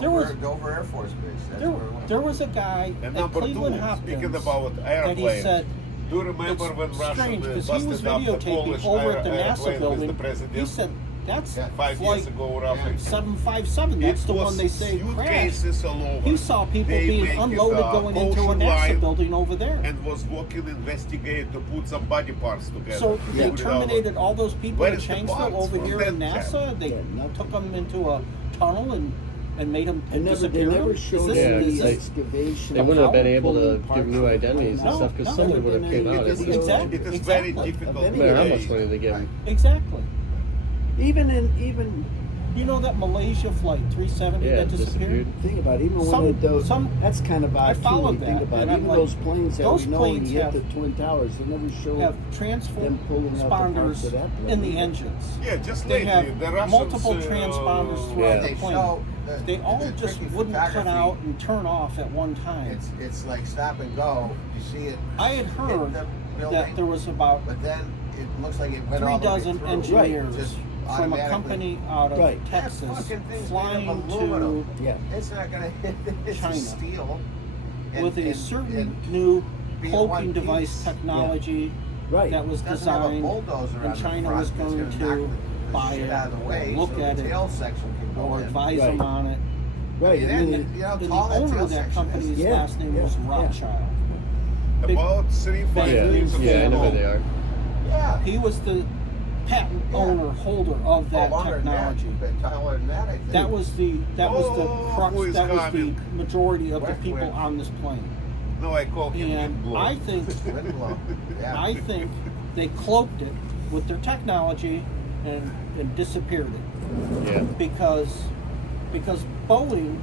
There was- Dover Air Force Base. That's There, where it was. there was a guy And at number Cleveland two, Hopkins speaking about that he airplanes, said do you remember it's when Russia strange because he was busted up the videotaping Polish over at the airplane NASA with building. the president? He said that's Yeah, 5 flight years ago, roughly. 757. That's It the was one they say crashed. suitcases all over. He saw people They being make it unloaded a going into a ocean NASA line building over there. and was walking investigate to put some body parts together. So they Put it out. terminated all those people Where in is the Shanksville parts over from here that in NASA. They Yeah, nothing. took them into a tunnel and made them And they disappear. never Is showed this- Yeah, any is this- excavation. They wouldn't have been able to pulling give parts new from identities and No, stuff because no, someone would have there came wouldn't out. have It's been no Exactly. It is Exactly. very difficult Of any matter how today. much money they give them. Exactly. Even You know that Malaysia flight 370 Yeah, that it disappeared? think about it, even Some- when those some- that's kind of I odd too. followed When you think that, about and it. I'm Even like, those planes that those we know when planes you hit have- the Twin Towers, they never show Have them pulling out the parts transponders of that plane. in the engines. Yeah, just They lately, have the Russians, multiple transponders throughout Yeah. the They plane. show They all the just tricky wouldn't cut photography. out and turn off at one time. It's like stop and go. You see it. I had hit heard the that building, there was about but then it looks like it went 3 all the way dozen through. engineers Just from a automatically. company out of Right. That Texas fucking thing's flying made of to aluminum. Yeah. It's not gonna hit. It's China. steel. with a And- certain and new being cloaking one device piece. technology Right. that was doesn't have a designed, bulldozer and on the China front was that's going gonna to knock the buy shit it, out of the way, or look so at the it, tail section can go or in. advise Right. them on it. Right. And And then, then, you know, And the tall that owner tail of that section company's is. Yeah, last name was yeah, yeah. Rothschild. Big- about 3-5 Yeah, years ago. Yeah, I know who they are. Yeah. He was the patent Yeah. owner holder of that longer technology. Than that, but taller than that, I think. That was the Oh, crux. who is That was coming? the majority of the West people wind. on this plane. No, I call him And Windblower. I think Wind blow. Yeah. I think they cloaked it with their technology and disappeared it Yeah. because Boeing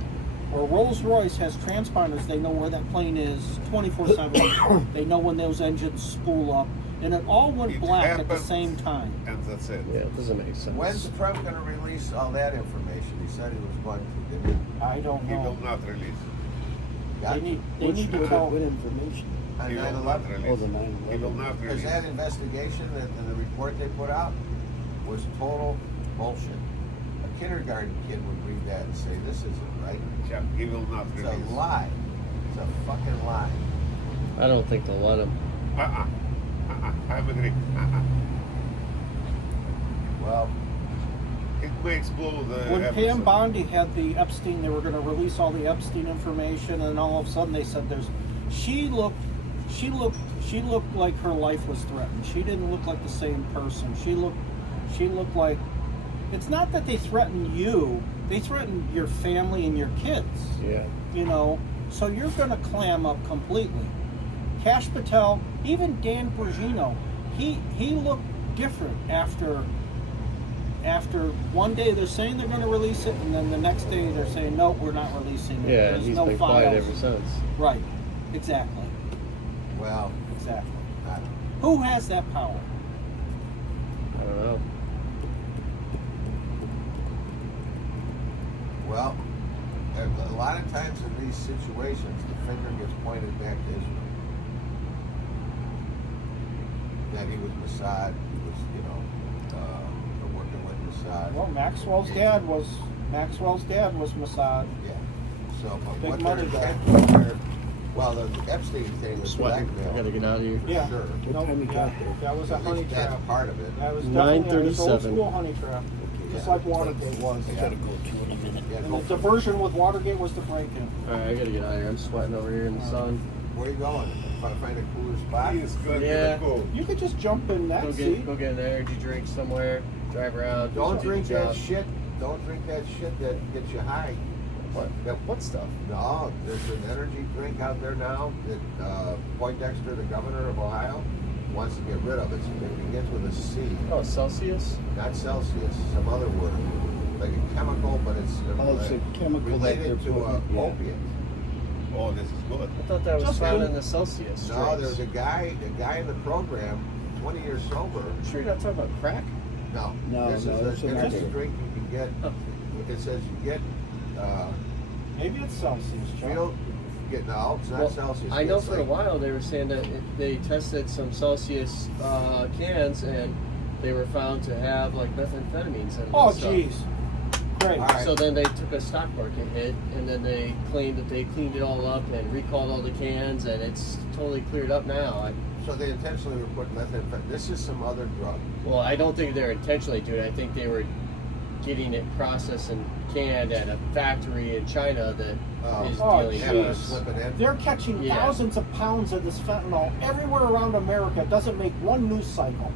or Rolls-Royce has transponders. They know where that plane is 24/7. They know when those engines spool up, and it all went It black at the happened. same time. And that's it. Yeah, it doesn't make sense. When's Trump going to release all that information? He said he was going to, didn't he? I don't He will know. not release. Got They to. need which to tell. what information? On He will not 9/11. release. Oh, the 9/11. He will not Because release. that investigation and the report they put out was total bullshit. A kindergarten kid would read that and say, this isn't right. Yeah, he will not It's release. a lie. It's a fucking lie. I don't think they'll let him. I agree. Well, It may explode. When Pam everything. Bondi had the Epstein, they were going to release all the Epstein information, and all of a sudden they said she looked like her life was threatened. She didn't look like the same person. She looked like, it's not that they threatened you, they threatened your family and your kids. Yeah. You know, so you're going to clam up completely. Kash Patel, even Dan Bongino, he looked different after one day they're saying they're going to release it, and then the next day they're saying no, we're not releasing it. Yeah, There's he's no been files. quiet ever since. Right. Exactly. well, Exactly. I don't know. Who has that power? I don't know. Well, a lot of times in these situations, the finger gets pointed back to Israel. That he was Mossad, he was, working with Mossad. Well, Maxwell's dad was Mossad. Yeah. So, but Big what money their, guy. intent, Well, the Epstein thing was Sweating. blackmail. I gotta get out of here. Yeah. Sure. What time you got there? That was a At honey least that's trap. part of it. That was definitely it was old 9:37. school honey trap. Just like Watergate was. I gotta go to in a minute. Yeah, And go the diversion with Watergate was the break-in. Alright, I gotta get out of here. I'm sweating over here in the sun. Where are you going? Find a cooler spot? He is good Yeah. with the cool. You could just jump in that seat. Go get an energy drink somewhere. Drive around. do Don't some drink job. that shit. Don't drink that shit that gets you high. What? What stuff? No, there's an energy drink out there now that Poindexter, the governor of Ohio, wants to get rid of. It begins with a C, Oh, Celsius? not Celsius, some other word, like a chemical, but it's Oh, it's a chemical that related they're to a putting- yeah. opiate. Oh, this is good. I thought that was Just found go- in the Celsius. No, drinks. there's a guy in the program, 20 years sober. Sure, you're not talking about crack? No, No, this no, is it's a another- drink you can get. Oh. It says you get Maybe it's Celsius, Chuck. field. No, it's not Well, Celsius. I know It's for a like- while they were saying that they tested some Celsius cans and they were found to have like methamphetamines in them. Oh, and stuff. jeez. Great. All right. So then they took a stock market hit, and then they claimed that they cleaned it all up and recalled all the cans, and it's totally cleared up now. So they intentionally were putting methamphetamine. This is some other drug. Well, I don't think they're intentionally doing it. I think they were getting it processed and canned at a factory in China that is Oh, dealing Having to drugs. slip it in. They're catching Yeah. thousands of pounds of this fentanyl everywhere around America. It doesn't make one news cycle.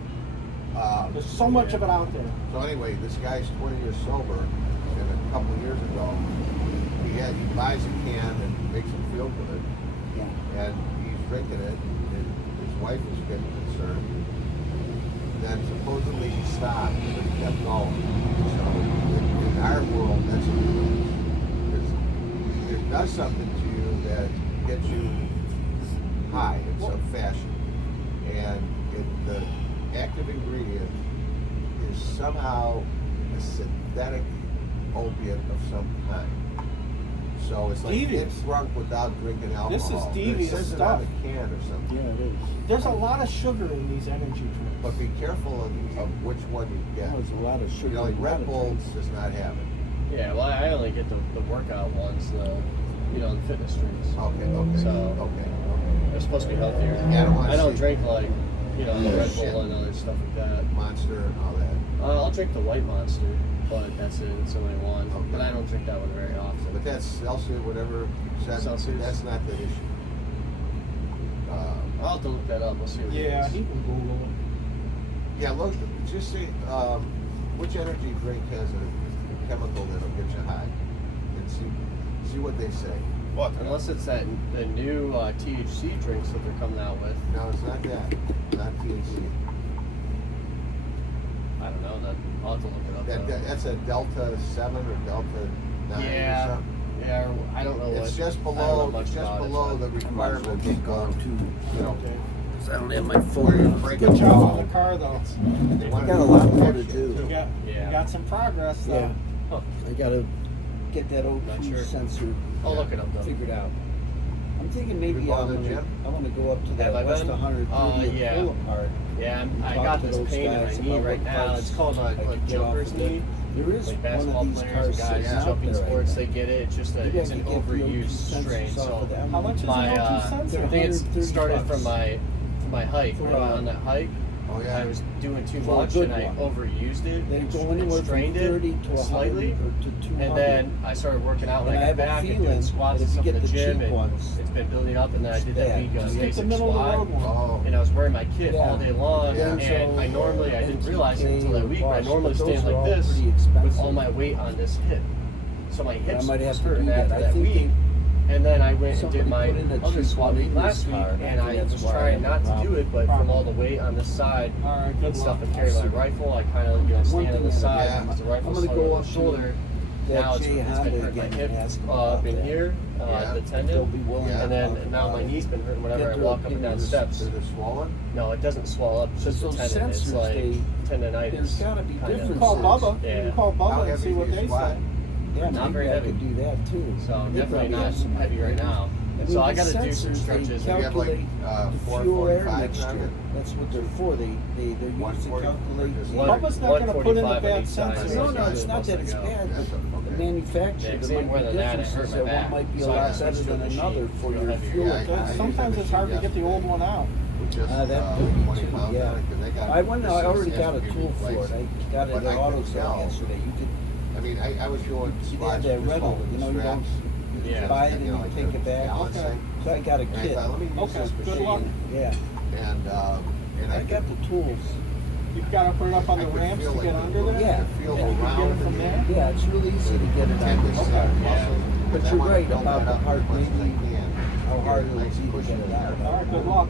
There's so much of it out there. So anyway, this guy's 20 years sober, and a couple of years ago, he buys a can and makes him feel good, Yeah. and he's drinking it, and his wife is getting concerned. Then supposedly he stopped, but he kept going. So in our world, that's illegal. Because it does something to you that gets you high in some fashion, and the active ingredient is somehow a synthetic opiate of some kind. So it's like Devious. get drunk without drinking alcohol. This is devious It says stuff. it on the can or something. Yeah, it is. There's a lot of sugar in these energy drinks. But be careful of which one you get. There's a lot of You sugar. know, like in a lot Red of Bull drinks. does not have it. Yeah, well, I only get the workout ones, the fitness drinks. Okay, okay, So- okay. They're supposed to be healthier. Yeah, I don't wanna see- drink like, the Red Shit. Bull and other stuff like that. Monster and all that. I'll drink the White Monster, but that's it. It's only one. Okay. But I don't drink that one very often. But that's Celsius, whatever you said, Celsius. that's not the issue. I'll have to look that up. We'll see what Yeah, it he is. can Google it. Yeah, look, just see which energy drink has a chemical that'll get you high, and see what they say. What? Unless it's the new THC drinks that they're coming out with. No, it's not that. Not THC. I don't know. I'll have to look it up. though. That's a Delta 7 or Delta 9 or Yeah. something. Yeah, or I don't know what. It's just I don't know below. much It's just about it, below so- the I might as well requirements. get going too. You know, Okay. Because I don't have my where you phone. break Good it job down. on the car, though. They want I got to a lot more to protect do. you. You Yeah. got some progress, though. Yeah. Huh. I gotta get that Not sure. censored I'll look it up though. figured out. I'm thinking maybe You going to the gym? I want to go up to that Have I West been? 130 and Yeah. pull apart. Yeah, I Talk got to this those pain in guys my knee about right what now. parts It's called I a could get jumper's off of it. knee. There is Like one basketball of these players cars and guys sitting in out jumping there right sports, now. they get it. It's just Maybe I it's an could get the overused sensors strain. off So of that. How much is my an I uncensored? think it 130 started bucks. from my hike. For, When I went on that hike, Oh yeah. I was doing too For a much good and I one. overused it. They go anywhere from strained 30 it to 100 slightly. or to 200. And then I started working out when And I I have got a back and feeling doing squats that and if stuff you in the get the gym, cheap and ones, it's been building up. And then I did that bad. week Just Get the basic middle of the squat, road one. Oh. and I was wearing my kit Yeah. all day long. Yeah. And I normally I didn't realize it until that week, but I Bosch, normally but those stand are like all this pretty with expensive. all my weight on this hip. So my hips might have was to do hurting that. after I that think week. And then I went and somebody did my put in a other cheap squat one week in last this week, car, and I and think I that's was why I trying have a not to do problem. it, but from all the weight on this side All right, good and stuff, luck. and carry my rifle, I kind of stand on the side Yeah. with the rifle I'm gonna slung go on my up to shoulder. that Now it's J been Honda hurting my again hip and ask them up about in that. here, Yeah. the They'll tendon, be willing Yeah. and to then talk now about my it. knee's been hurting whenever Get I their walk up and down opinions. steps. Is it swollen? No, it doesn't swell up. It's just a Those tendon. It's sensors, like there's tendonitis. gotta be kind of. differences. Call Bubba. Yeah. You can call How Bubba and heavy see do what you they squat? say. Yeah, Not maybe very I heavy. could do that too. So I'm They definitely probably not have some heavy right ideas. now. And So then I the got to do some sensors, stretches. They You have like calculate the 4, fuel air 45 mixture. on it? That's what they're for. They're used to 140 calculate. or just One- Bubba's not gonna put in the 145 on bad each side. sensors. No, no, That's it's not that it's supposed to go. bad. That's But okay. manufacturer, Yeah, there might more be than that, it differences. hurt my That back. one might be a So I lot just better switched to than the another machine. for Go your heavier. fuel. Yeah, I But used sometimes the it's hard to get the machine old one out. with just That could be 20 too, pounds yeah. on it, 'cause they got I already this got a has to be tool for it. replaced. I got it But at I couldn't AutoZone tell. yesterday. You could I mean, I was doing You spots have that just rental, holding you know, the you don't straps. Yeah. buy it and you like take the it back. balance Okay. thing. So I got a And I kit. thought, let me use Okay, this good machine. luck. Yeah, And I got the tools. You've got to put it up on I the could ramps feel to like get the under movement, there. Yeah. I could feel Yeah. the You can get round it from in there. Yeah, it's really easy to get it Tend on. to Okay. set muscles, But because I you're wanna right build about that the up heart as much as I rate, can. how hard Get it nice is to cushion get it in out. there. All right, good luck.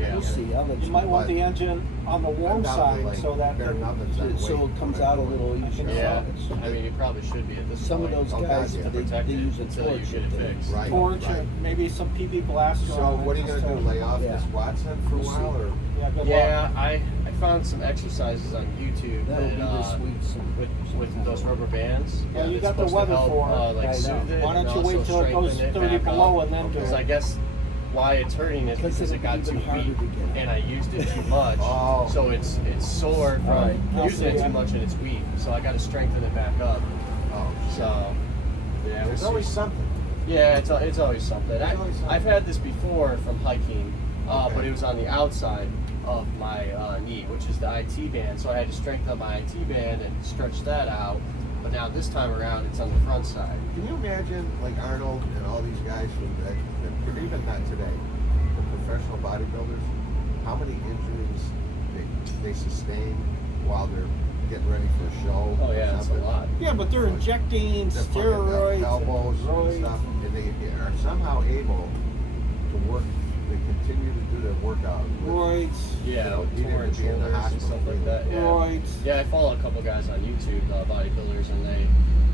Yeah. We'll see. I'll let You you might know. want the engine on the warm side so that bare nubbins on So weight it comes when I out a do it. little easier. Yeah, It's- I mean, you probably should be at this Some of point. those Oh, guys, God, yeah. they Protect it use a until you torch. get it fixed. Right, torch right. and maybe some PB blaster. So on it what are you just gonna do, to- lay off Yeah. the squats then for a We'll see. while, or? Yeah, good luck. Yeah, I found some exercises on YouTube That'll be that, this week. with those rubber bands. Well, you it's got the supposed weather to help, for it. like I know. soothe it. Why don't and you wait also till it goes strengthen 30 back below up. and then do Because it? I guess why it's hurting is Because because it it'll got be too even harder weak to get. and I used it too much. Oh. So it's sore from Alright, I'll using it see ya. too much and it's weak. So I got to strengthen it back up. Oh, So yeah, there's always something. yeah, it's always something. There's always something. I've had this before from hiking, Okay. but it was on the outside of my knee, which is the IT band. So I had to strengthen my IT band and stretch that out. But now this time around, it's on the front side. Can you imagine, like Arnold and all these guys from that, even not today, the professional bodybuilders, how many injuries they sustain while they're getting ready for a show? Oh or yeah, it's a something? lot. Yeah, but they're injecting They're fucking steroids, elbows and and roids. stuff, and they are somehow able to work. They continue to do their workout. Roids, Yeah, You know, you torn need to be in the shoulders and hospital stuff for like that. Yeah. roids. Yeah, I follow a couple guys on YouTube, bodybuilders, and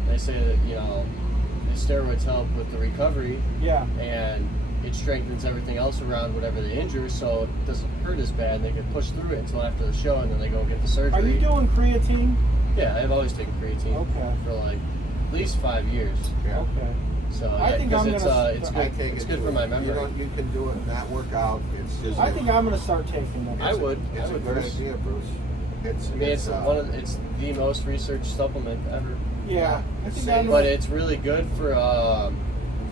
they say that the steroids help with the recovery Yeah. and it strengthens everything else around whatever they injure, so it doesn't hurt as bad. They can push through it until after the show, and then they go get the surgery. Are you doing creatine? Yeah, I've always taken creatine Okay. for like at least 5 years. Yeah. Okay. So I think because I'm it's gonna- it's I good. take It's it good too. for my memory. You can do it, not work out. It's just. I think I'm going to start taking them. I would. It's I a would, good Bruce. idea, Bruce. It's. I mean, it's it's the most researched supplement ever. Yeah. I think Same. I'm But gonna, it's really good for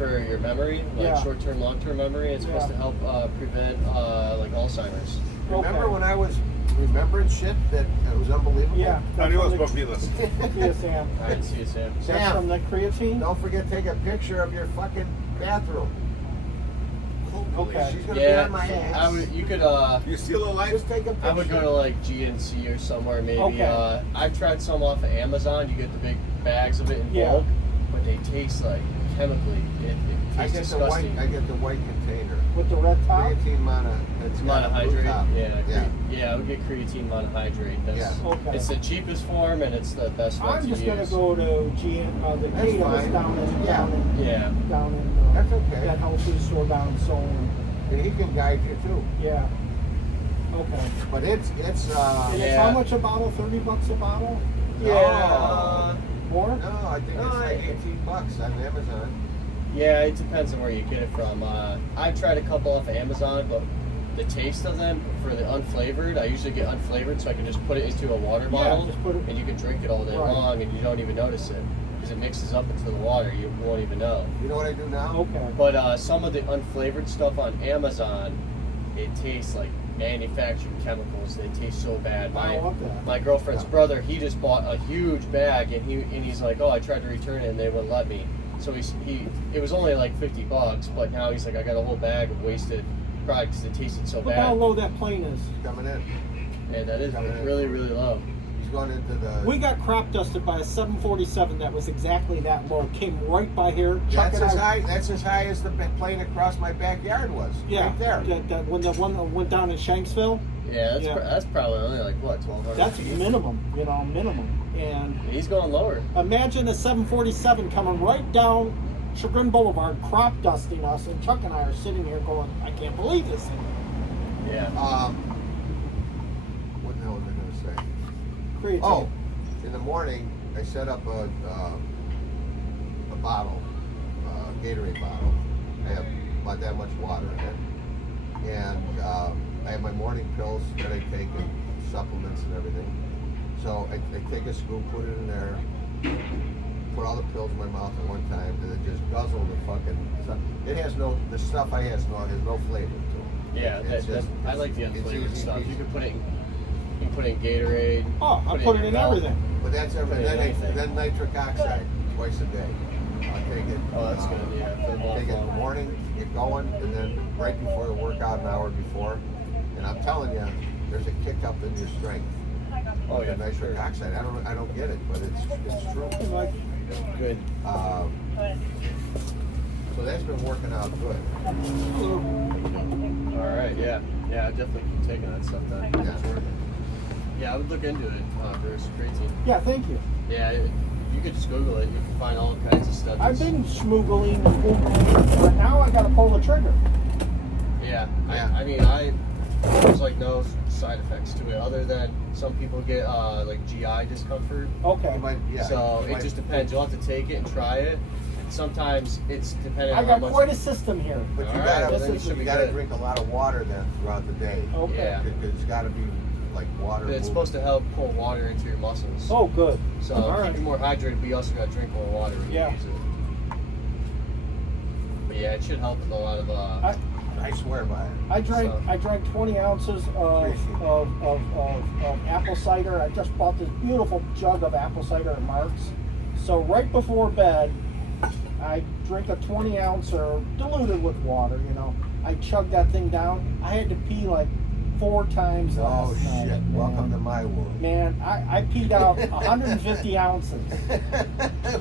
your memory, like Yeah. short-term, long-term memory. It's supposed Yeah. to help prevent like Alzheimer's. Remember okay. when I was remembering shit that was unbelievable? Yeah. Adios, that's from Papilas. the- Yeah, Sam. All right, see you, Sam. That's from Sam, the creatine? don't forget to take a picture of your fucking bathroom. Okay. She's gonna Yeah, be on my ass. you could You still alive? Just take a picture. I would go to like GNC or somewhere maybe. Okay. I've tried some off of Amazon. You get the big bags of it in Yeah. bulk, but they taste like chemically. It I tastes get the white. disgusting. I get the white container. With the red top? Creatine mono. It's got a blue Monohydrate. top. Yeah, Yeah. I would get creatine monohydrate. That's, Yeah. Okay. It's the cheapest form and it's the best one I'm to just going to use. go to the That's Kate was fine. down in, Yeah. Yeah. down in That's okay. that health food store down in Solon. And he can guide you too. Yeah. Okay. But it's And it's Yeah. how much a bottle? $30 a bottle? Yeah. More? no, I think it's like $18 on Amazon. Yeah, it depends on where you get it from. I've tried a couple off of Amazon, but the taste of them for the unflavored, I usually get unflavored so I can just put it into a water Yeah, bottle just put it- and you can drink it all day Right. long and you don't even notice it because it mixes up into the water. You won't even know. You know what I do now? Okay. But some of the unflavored stuff on Amazon, it tastes like manufactured chemicals. They taste so bad. I love that. My girlfriend's Yeah. brother, he just bought a huge bag and he's like, oh, I tried to return it and they wouldn't let me. So it was only like $50, but now he's like, I got a whole bag of wasted products that tasted so Look how bad. low that plane is. Coming in. And that is Coming in. really, really low. He's going into the. We got crop dusted by a 747 that was exactly that low. Came right by here. Chuck That's and as I- high. That's as high as the plane across my backyard was. Yeah. Right there. When the one that went down in Shanksville, Yeah, that's, Yeah. That's probably only like, what, 1,200 that's feet? minimum. Minimum. And He's going lower. imagine a 747 coming right down Chagrin Boulevard, crop dusting us, and Chuck and I are sitting here going, I can't believe this thing. Yeah. What the hell was I going to say? Creatine. Oh, in the morning I set up a bottle, Gatorade bottle. I have about that much water in it, and I have my morning pills that I take and supplements and everything. So I take a scoop, put it in there, put all the pills in my mouth at one time, and then just guzzle the fucking stuff. It has the stuff I has no flavor to it. Yeah, It's just- I like the it's unflavored easy stuff. peasy. You can put it in Gatorade. Oh, I put it in milk. everything. But that's everything. Put it in anything. Then nitric oxide twice a day. I take it. Oh, that's good. Yeah, for the ball Take it in the flow. morning, get going, and then right before the workout, an hour before. And I'm telling you, there's a kick up in your strength. Oh yeah, The for nitric sure. oxide. I don't get it, but it's true. Like, Good. So that's been working out good. All right. Yeah. Yeah. I definitely keep taking that stuff then. Yeah. Yeah, I would look into it, Bruce. Creatine. yeah, thank you. Yeah, you could just Google it. You can find all kinds of stuff. I've been schmoogling, but now I gotta pull the trigger. Yeah. Yeah. I mean, there's like no side effects to it other than some people get like GI discomfort. Okay. You might, yeah, So you it might- just depends. You'll have to take it and try it. Sometimes it's dependent I on how got much. quite a system here. But you All right, gotta, well, then you this should is- be you gotta good. drink a lot of water then throughout the day. Okay. Yeah. It's gotta be like water. It's supposed to help pull water into your muscles. Oh, good. So all keep right. you more hydrated, but you also got to drink more water when Yeah. you use it. But yeah, it should help with a lot of. I swear by it. I So- drank 20 ounces of apple cider. I just bought this beautiful jug of apple cider at Mark's. So right before bed, I drink a 20 ouncer diluted with water. You know, I chug that thing down. I had to pee like 4 times Oh last night. shit! Welcome to my world. Man, I peed out 150 ounces.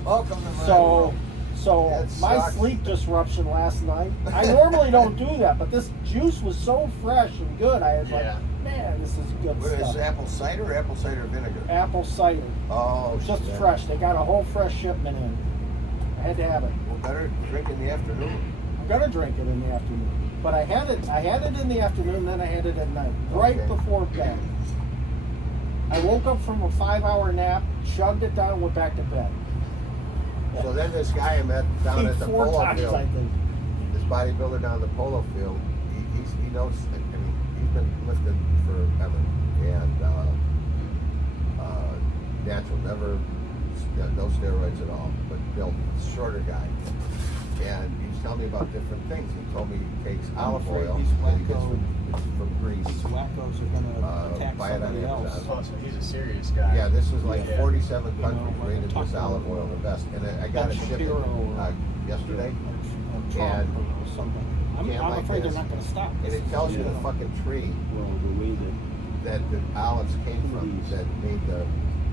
Welcome to my So, world. so That my sucks. sleep disruption last night. I normally don't do that, but this juice was so fresh and good. I was Yeah. like, man, this is good What is stuff. apple cider or apple cider vinegar? Apple cider, Oh, just shit. fresh. They got a whole fresh shipment in. I had to have it. Well, better drink in the afternoon. I'm gonna drink it in the afternoon, but I had it in the afternoon, then I had it at night, right Okay. before bed. I woke up from a 5-hour nap, chugged it down, went back to bed. So then this guy I met down Peed at the 4 polo times, field, I think. this bodybuilder down at the polo field, he knows. I mean, he's been lifting forever, and natural, never no steroids at all, but built, shorter guy. And he was telling me about different things. He told me he takes olive afraid oil these that he gets wacko- from Greece. These wackos are gonna attack buy it on somebody Amazon. else. Oh, so he's a serious guy. Yeah, this is like Yeah. 47 You know, countries like rated Tucker this olive oil the best. And I got Ben it shipped Shapiro yesterday. or Trump And or something. I'm can't like afraid this. they're not going to stop. And it tells you the Yeah. fucking tree Well, the way that that the olives came from that made the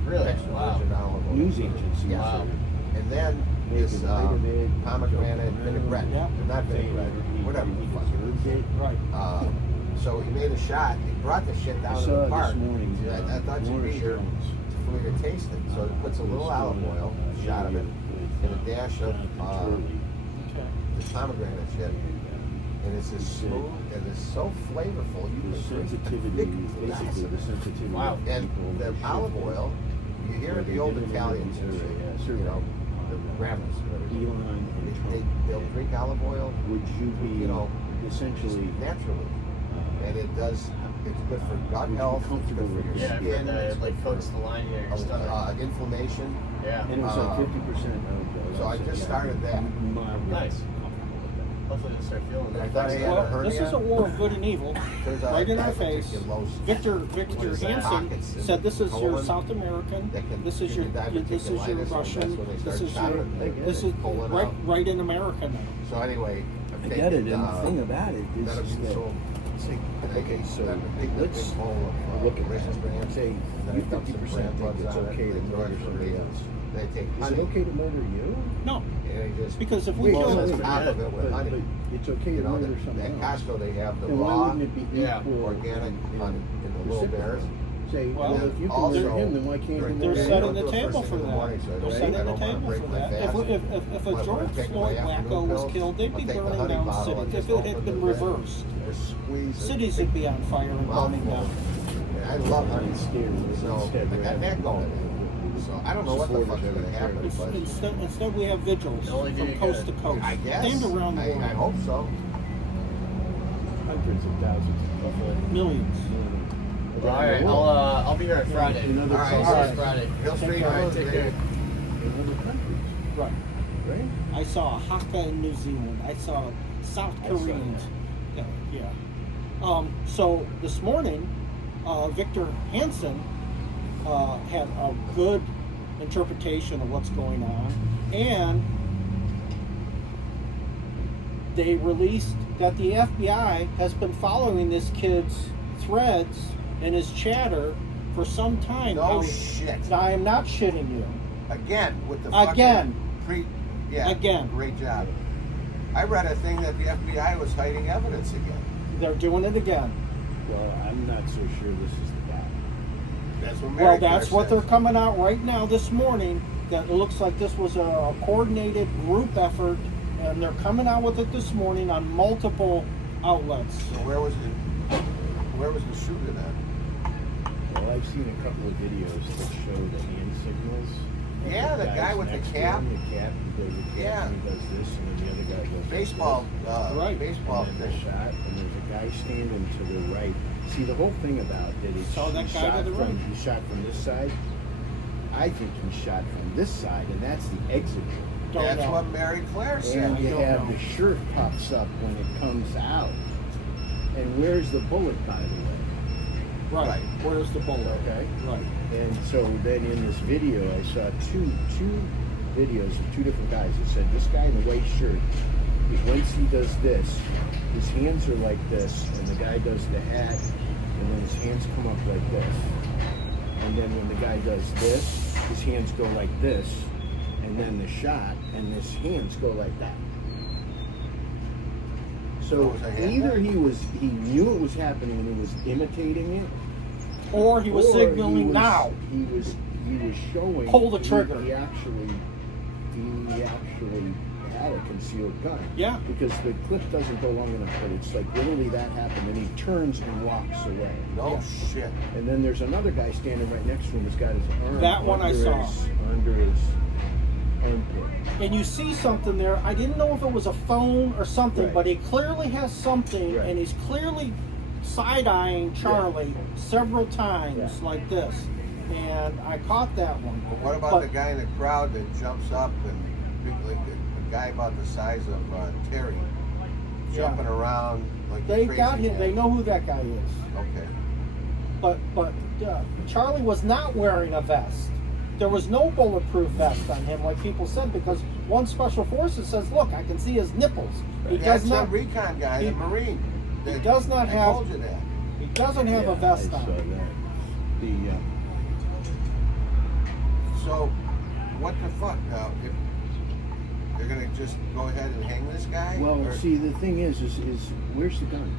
Really? extra Wow. virgin olive oil. news agencies Yeah. Wow. And then make this it light of it, pomegranate jump vinaigrette. Yeah. Not vinaigrette, whatever the fuck it is. Right. So he made a shot. He brought the shit I down to saw the it park. this morning. I thought you'd be here for me to taste it. So he puts a little olive oil, a shot of it, and a dash of Okay. the pomegranate shit. And it's as smooth and it's so flavorful. You The can drink sensitivity it. is basically the sensitivity Wow. of And people the that olive shit oil, you hear Yeah, the they old did it in Italians the and shit, area, you know, the grandmas and everything. Elon and Trump. They'll drink olive oil, Would you be you know, essentially naturally. And it does, it's good for gut Would you be health, it's comfortable good for your with Yeah, skin, it it's like good coats the lining of your for stomach. inflammation. Yeah. and it was like 50% of the So I just started that. Nice. Hopefully they'll start feeling And I that. thought I had a Well, hernia. this is a war of good and evil. Turns out Right in I our have face. tuberculosis. Victor Pockets Hansen in said, "This is your colon South American. that can This is your give you this is your diverticulitis, and that's Russian. when they This start is your shouting, they get this it, is pulling right out. right in America now." So anyway, I get it, and the thing about it is just that Metamucil. it's like, okay, so let's bowl of look at raisin that. bran. Say And then you I dump some 50% bran think buds it's on it, okay to they throw it murder for somebody me. else. They take Is honey, it okay to murder you? No, and they just because if we Wait, kill no, on wait, top of it with but honey. it's okay You to know, murder someone at else. Costco they have the Then why raw, wouldn't it be Yeah, equal organic in honey in the little bears. Say, Well, well, if you can also, murder him, then why can't during you the they're murder day, setting don't the do it table first for thing in the that. morning, so They're I setting don't the wanna table break for my that. fast. If a When I'm George taking Floyd my afternoon wacko was pills, killed, they'd I'll be take the burning honey down bottle and cities. just If it open had the been lid, reversed, just squeeze it. cities would be on fire and burning Mouthful. down. And I love honey. So I got that going. So I don't know what the fuck's going to happen, but Instead, we have vigils They'll only do from you coast good. to coast, I guess. and around the I world. hope so. hundreds of thousands. Millions. All right, I'll be here on Friday. In other All right, places. all right. Friday. Hill Street, care. All right, take care. in other countries, Right. right? I saw Hakka in New Zealand. I saw South I saw Koreans. Yeah. So this morning, Victor Hansen had a good interpretation of what's going on, and they released that the FBI has been following this kid's threads and his chatter for some time. No shit. I am not shitting you. Again with the Again. fucking yeah. Again. Great job. I read a thing that the FBI was hiding evidence again. They're doing it again. Well, I'm not so sure this is the guy. That's what Mary Well, Claire that's what says. they're coming out right now this morning. That it looks like this was a coordinated group effort, and they're coming out with it this morning on multiple outlets. So where was the shooting at? Well, I've seen a couple of videos that show the hand signals. of Yeah, the guys guy with the next to cap. him, the cap, he does the cap, Yeah. and he does this, and then the other guy does Baseball, Right. baseball and then thing. the shot, and there's a guy standing to the right. See, the whole thing about it is Saw that he guy to shot the from right. he shot from this side. I think he shot from this side, and that's the exit. Don't That's know. what Mary Claire said. And you don't have know. the shirt pops up when it comes out. And where's the bullet, by the way? Right. Where's the bullet? Okay. Right. And so then in this video, I saw two videos of two different guys that said this guy in the white shirt, once he does this, his hands are like this, and the guy does the hat, and then his hands come up like this. And then when the guy does this, his hands go like this, and then the shot, and his hands go like that. So was a hand either he knew it was happening and he was imitating it, Or he was or signaling he was- now. He was showing. Pull the trigger. He actually had a concealed gun. Yeah. Because the clip doesn't go long enough, but it's like literally that happened, and he turns and walks away. No Yeah. shit. And then there's another guy standing right next to him who's got his arm That one I saw. under his armpit. And you see something there. I didn't know if it was a phone or something, Right. but he clearly has something, Right. and he's clearly side-eyeing Charlie several times Yeah. like this. And I caught that one. But what about But- the guy in the crowd that jumps up and like a guy about the size of Terry jumping around like a They crazy got him. guy? They know who that guy is. Okay. But Charlie was not wearing a vest. There was no bulletproof vest on him, like people said, because one special forces says, "Look, I can see his nipples." He That's does that not. recon guy, he- the Marine. he that- does not I have- told you that. He doesn't have Yeah, a vest I on. saw that. So, what the fuck now? If they're gonna just go ahead and hang this guy? Well, Or- see, the thing is where's the gun?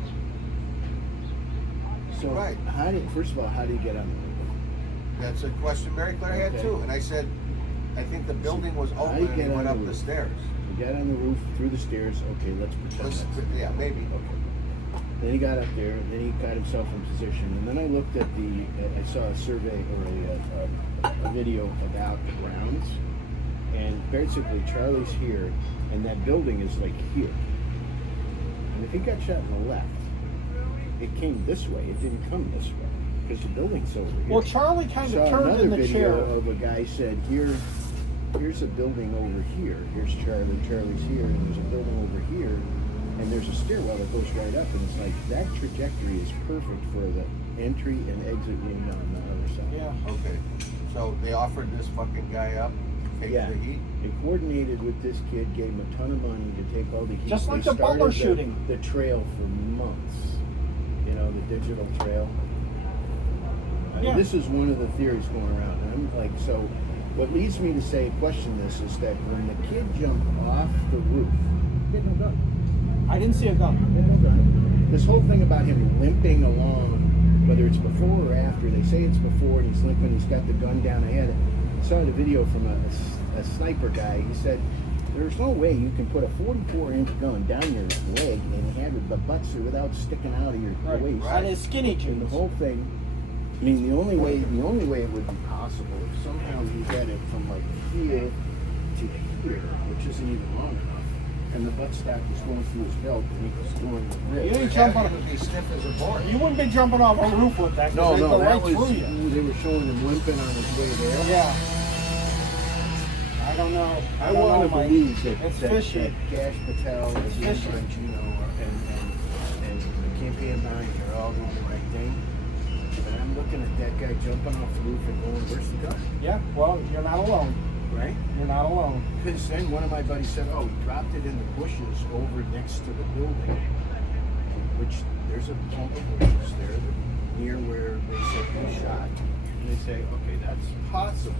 So, Right. first of all, how do you get on the roof? That's a question Mary Claire had Okay. too, and I said, I think the building was How do open you and he get went on up the the roof? stairs. He got on the roof, through the stairs. Okay, let's pretend Let's- that's yeah, maybe. Okay. Then he got up there, and then he got himself in position, and then I looked at I saw a survey or a video about the grounds, and basically Charlie's here, and that building is like here. And if he got shot in the left, it came this way. It didn't come this way because the building's over here. Well, Charlie kind Saw of turned another in the video chair. of a guy said, here's a building over here. Here's Charlie. Charlie's here, and there's a building over here, and there's a stairwell that goes right up, and it's like that trajectory is perfect for the entry and exit room on the other side. Yeah. Okay. So they offered this fucking guy up to take Yeah. the heat? They coordinated with this kid, gave him a ton of money to take all the heat. Just They like the started Butler shooting. The trail for months. You know, the digital trail. Yeah. This is one of the theories going around. And I'm like, so what leads me to question this is that when the kid jumped off the roof, he had no gun. I didn't see a gun. He had no gun. This whole thing about him limping along, whether it's before or after, they say it's before, and he's limping, he's got the gun down. I saw the video from a sniper guy. He said, there's no way you can put a 44-inch gun down your leg and have the butts without sticking out of your waist. On his skinny And the jeans. whole thing, I mean, the only way it would be possible if somehow he had it from like here to here, which isn't even long enough, and the buttstock was going through his belt, and he was doing the You rib. ain't jumping. It would be stiff as a board. You wouldn't be jumping off a roof with that. 'cause No, they'd go that right was, through you. they were showing him limping on his way there. Yeah. don't know. I don't want know, to Mike. believe that It's that fishy. Gash Patel and It's Dan fishy. Bongino and the campaign behind are all doing the right thing. But I'm looking at that guy jumping off the roof and going, "Where's the gun?" Yeah, well, you're not alone. Right? You're not alone. Because then one of my buddies said, "Oh, he dropped it in the bushes over next to the building," which there's a clump of bushes there near where they said he was shot. And they say, "Okay, that's possible."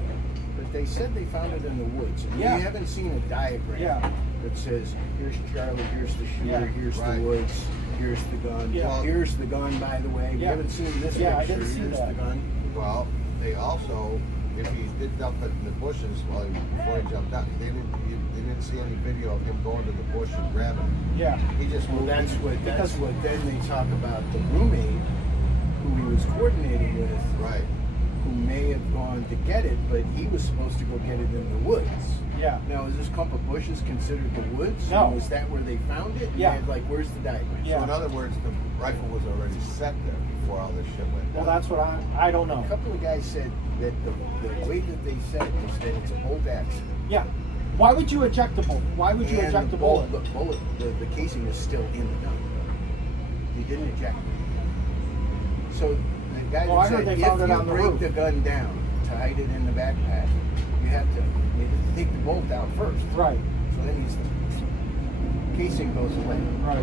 But they said they found it in the woods. And Yeah. we haven't seen a diagram Yeah. that says, "Here's Charlie, here's the shooter, Yeah. here's Right. the woods, here's the gun, Yeah. here's the gun, by the way." We Yeah. haven't seen this Yeah, I picture, didn't see here's that. the gun. Well, they also, if he did dump it in the bushes before he jumped out, they didn't see any video of him going to the bush and grabbing it. Yeah. He just Well, moved. that's Because- what then they talk about the roommate who he was coordinating with, Right. who may have gone to get it, but he was supposed to go get it in the woods. Yeah. Now, is this clump of bushes considered the woods? No. And was that where they found it? Yeah. And like, where's the diagram? Yeah. So in other words, the rifle was already set there before all this shit went Well, down. that's what I don't know. A couple of guys said that the way that they said it was that it's a bolt action. Yeah. Why would you eject the bullet? Why would you And eject the bullet? the casing is still in the gun. He didn't eject it. So the guy Well, I that heard said, they if found it you on the break roof. the gun down, to hide it in the backpack, you have to take the bolt out first. Right. So that means the casing goes away. Right.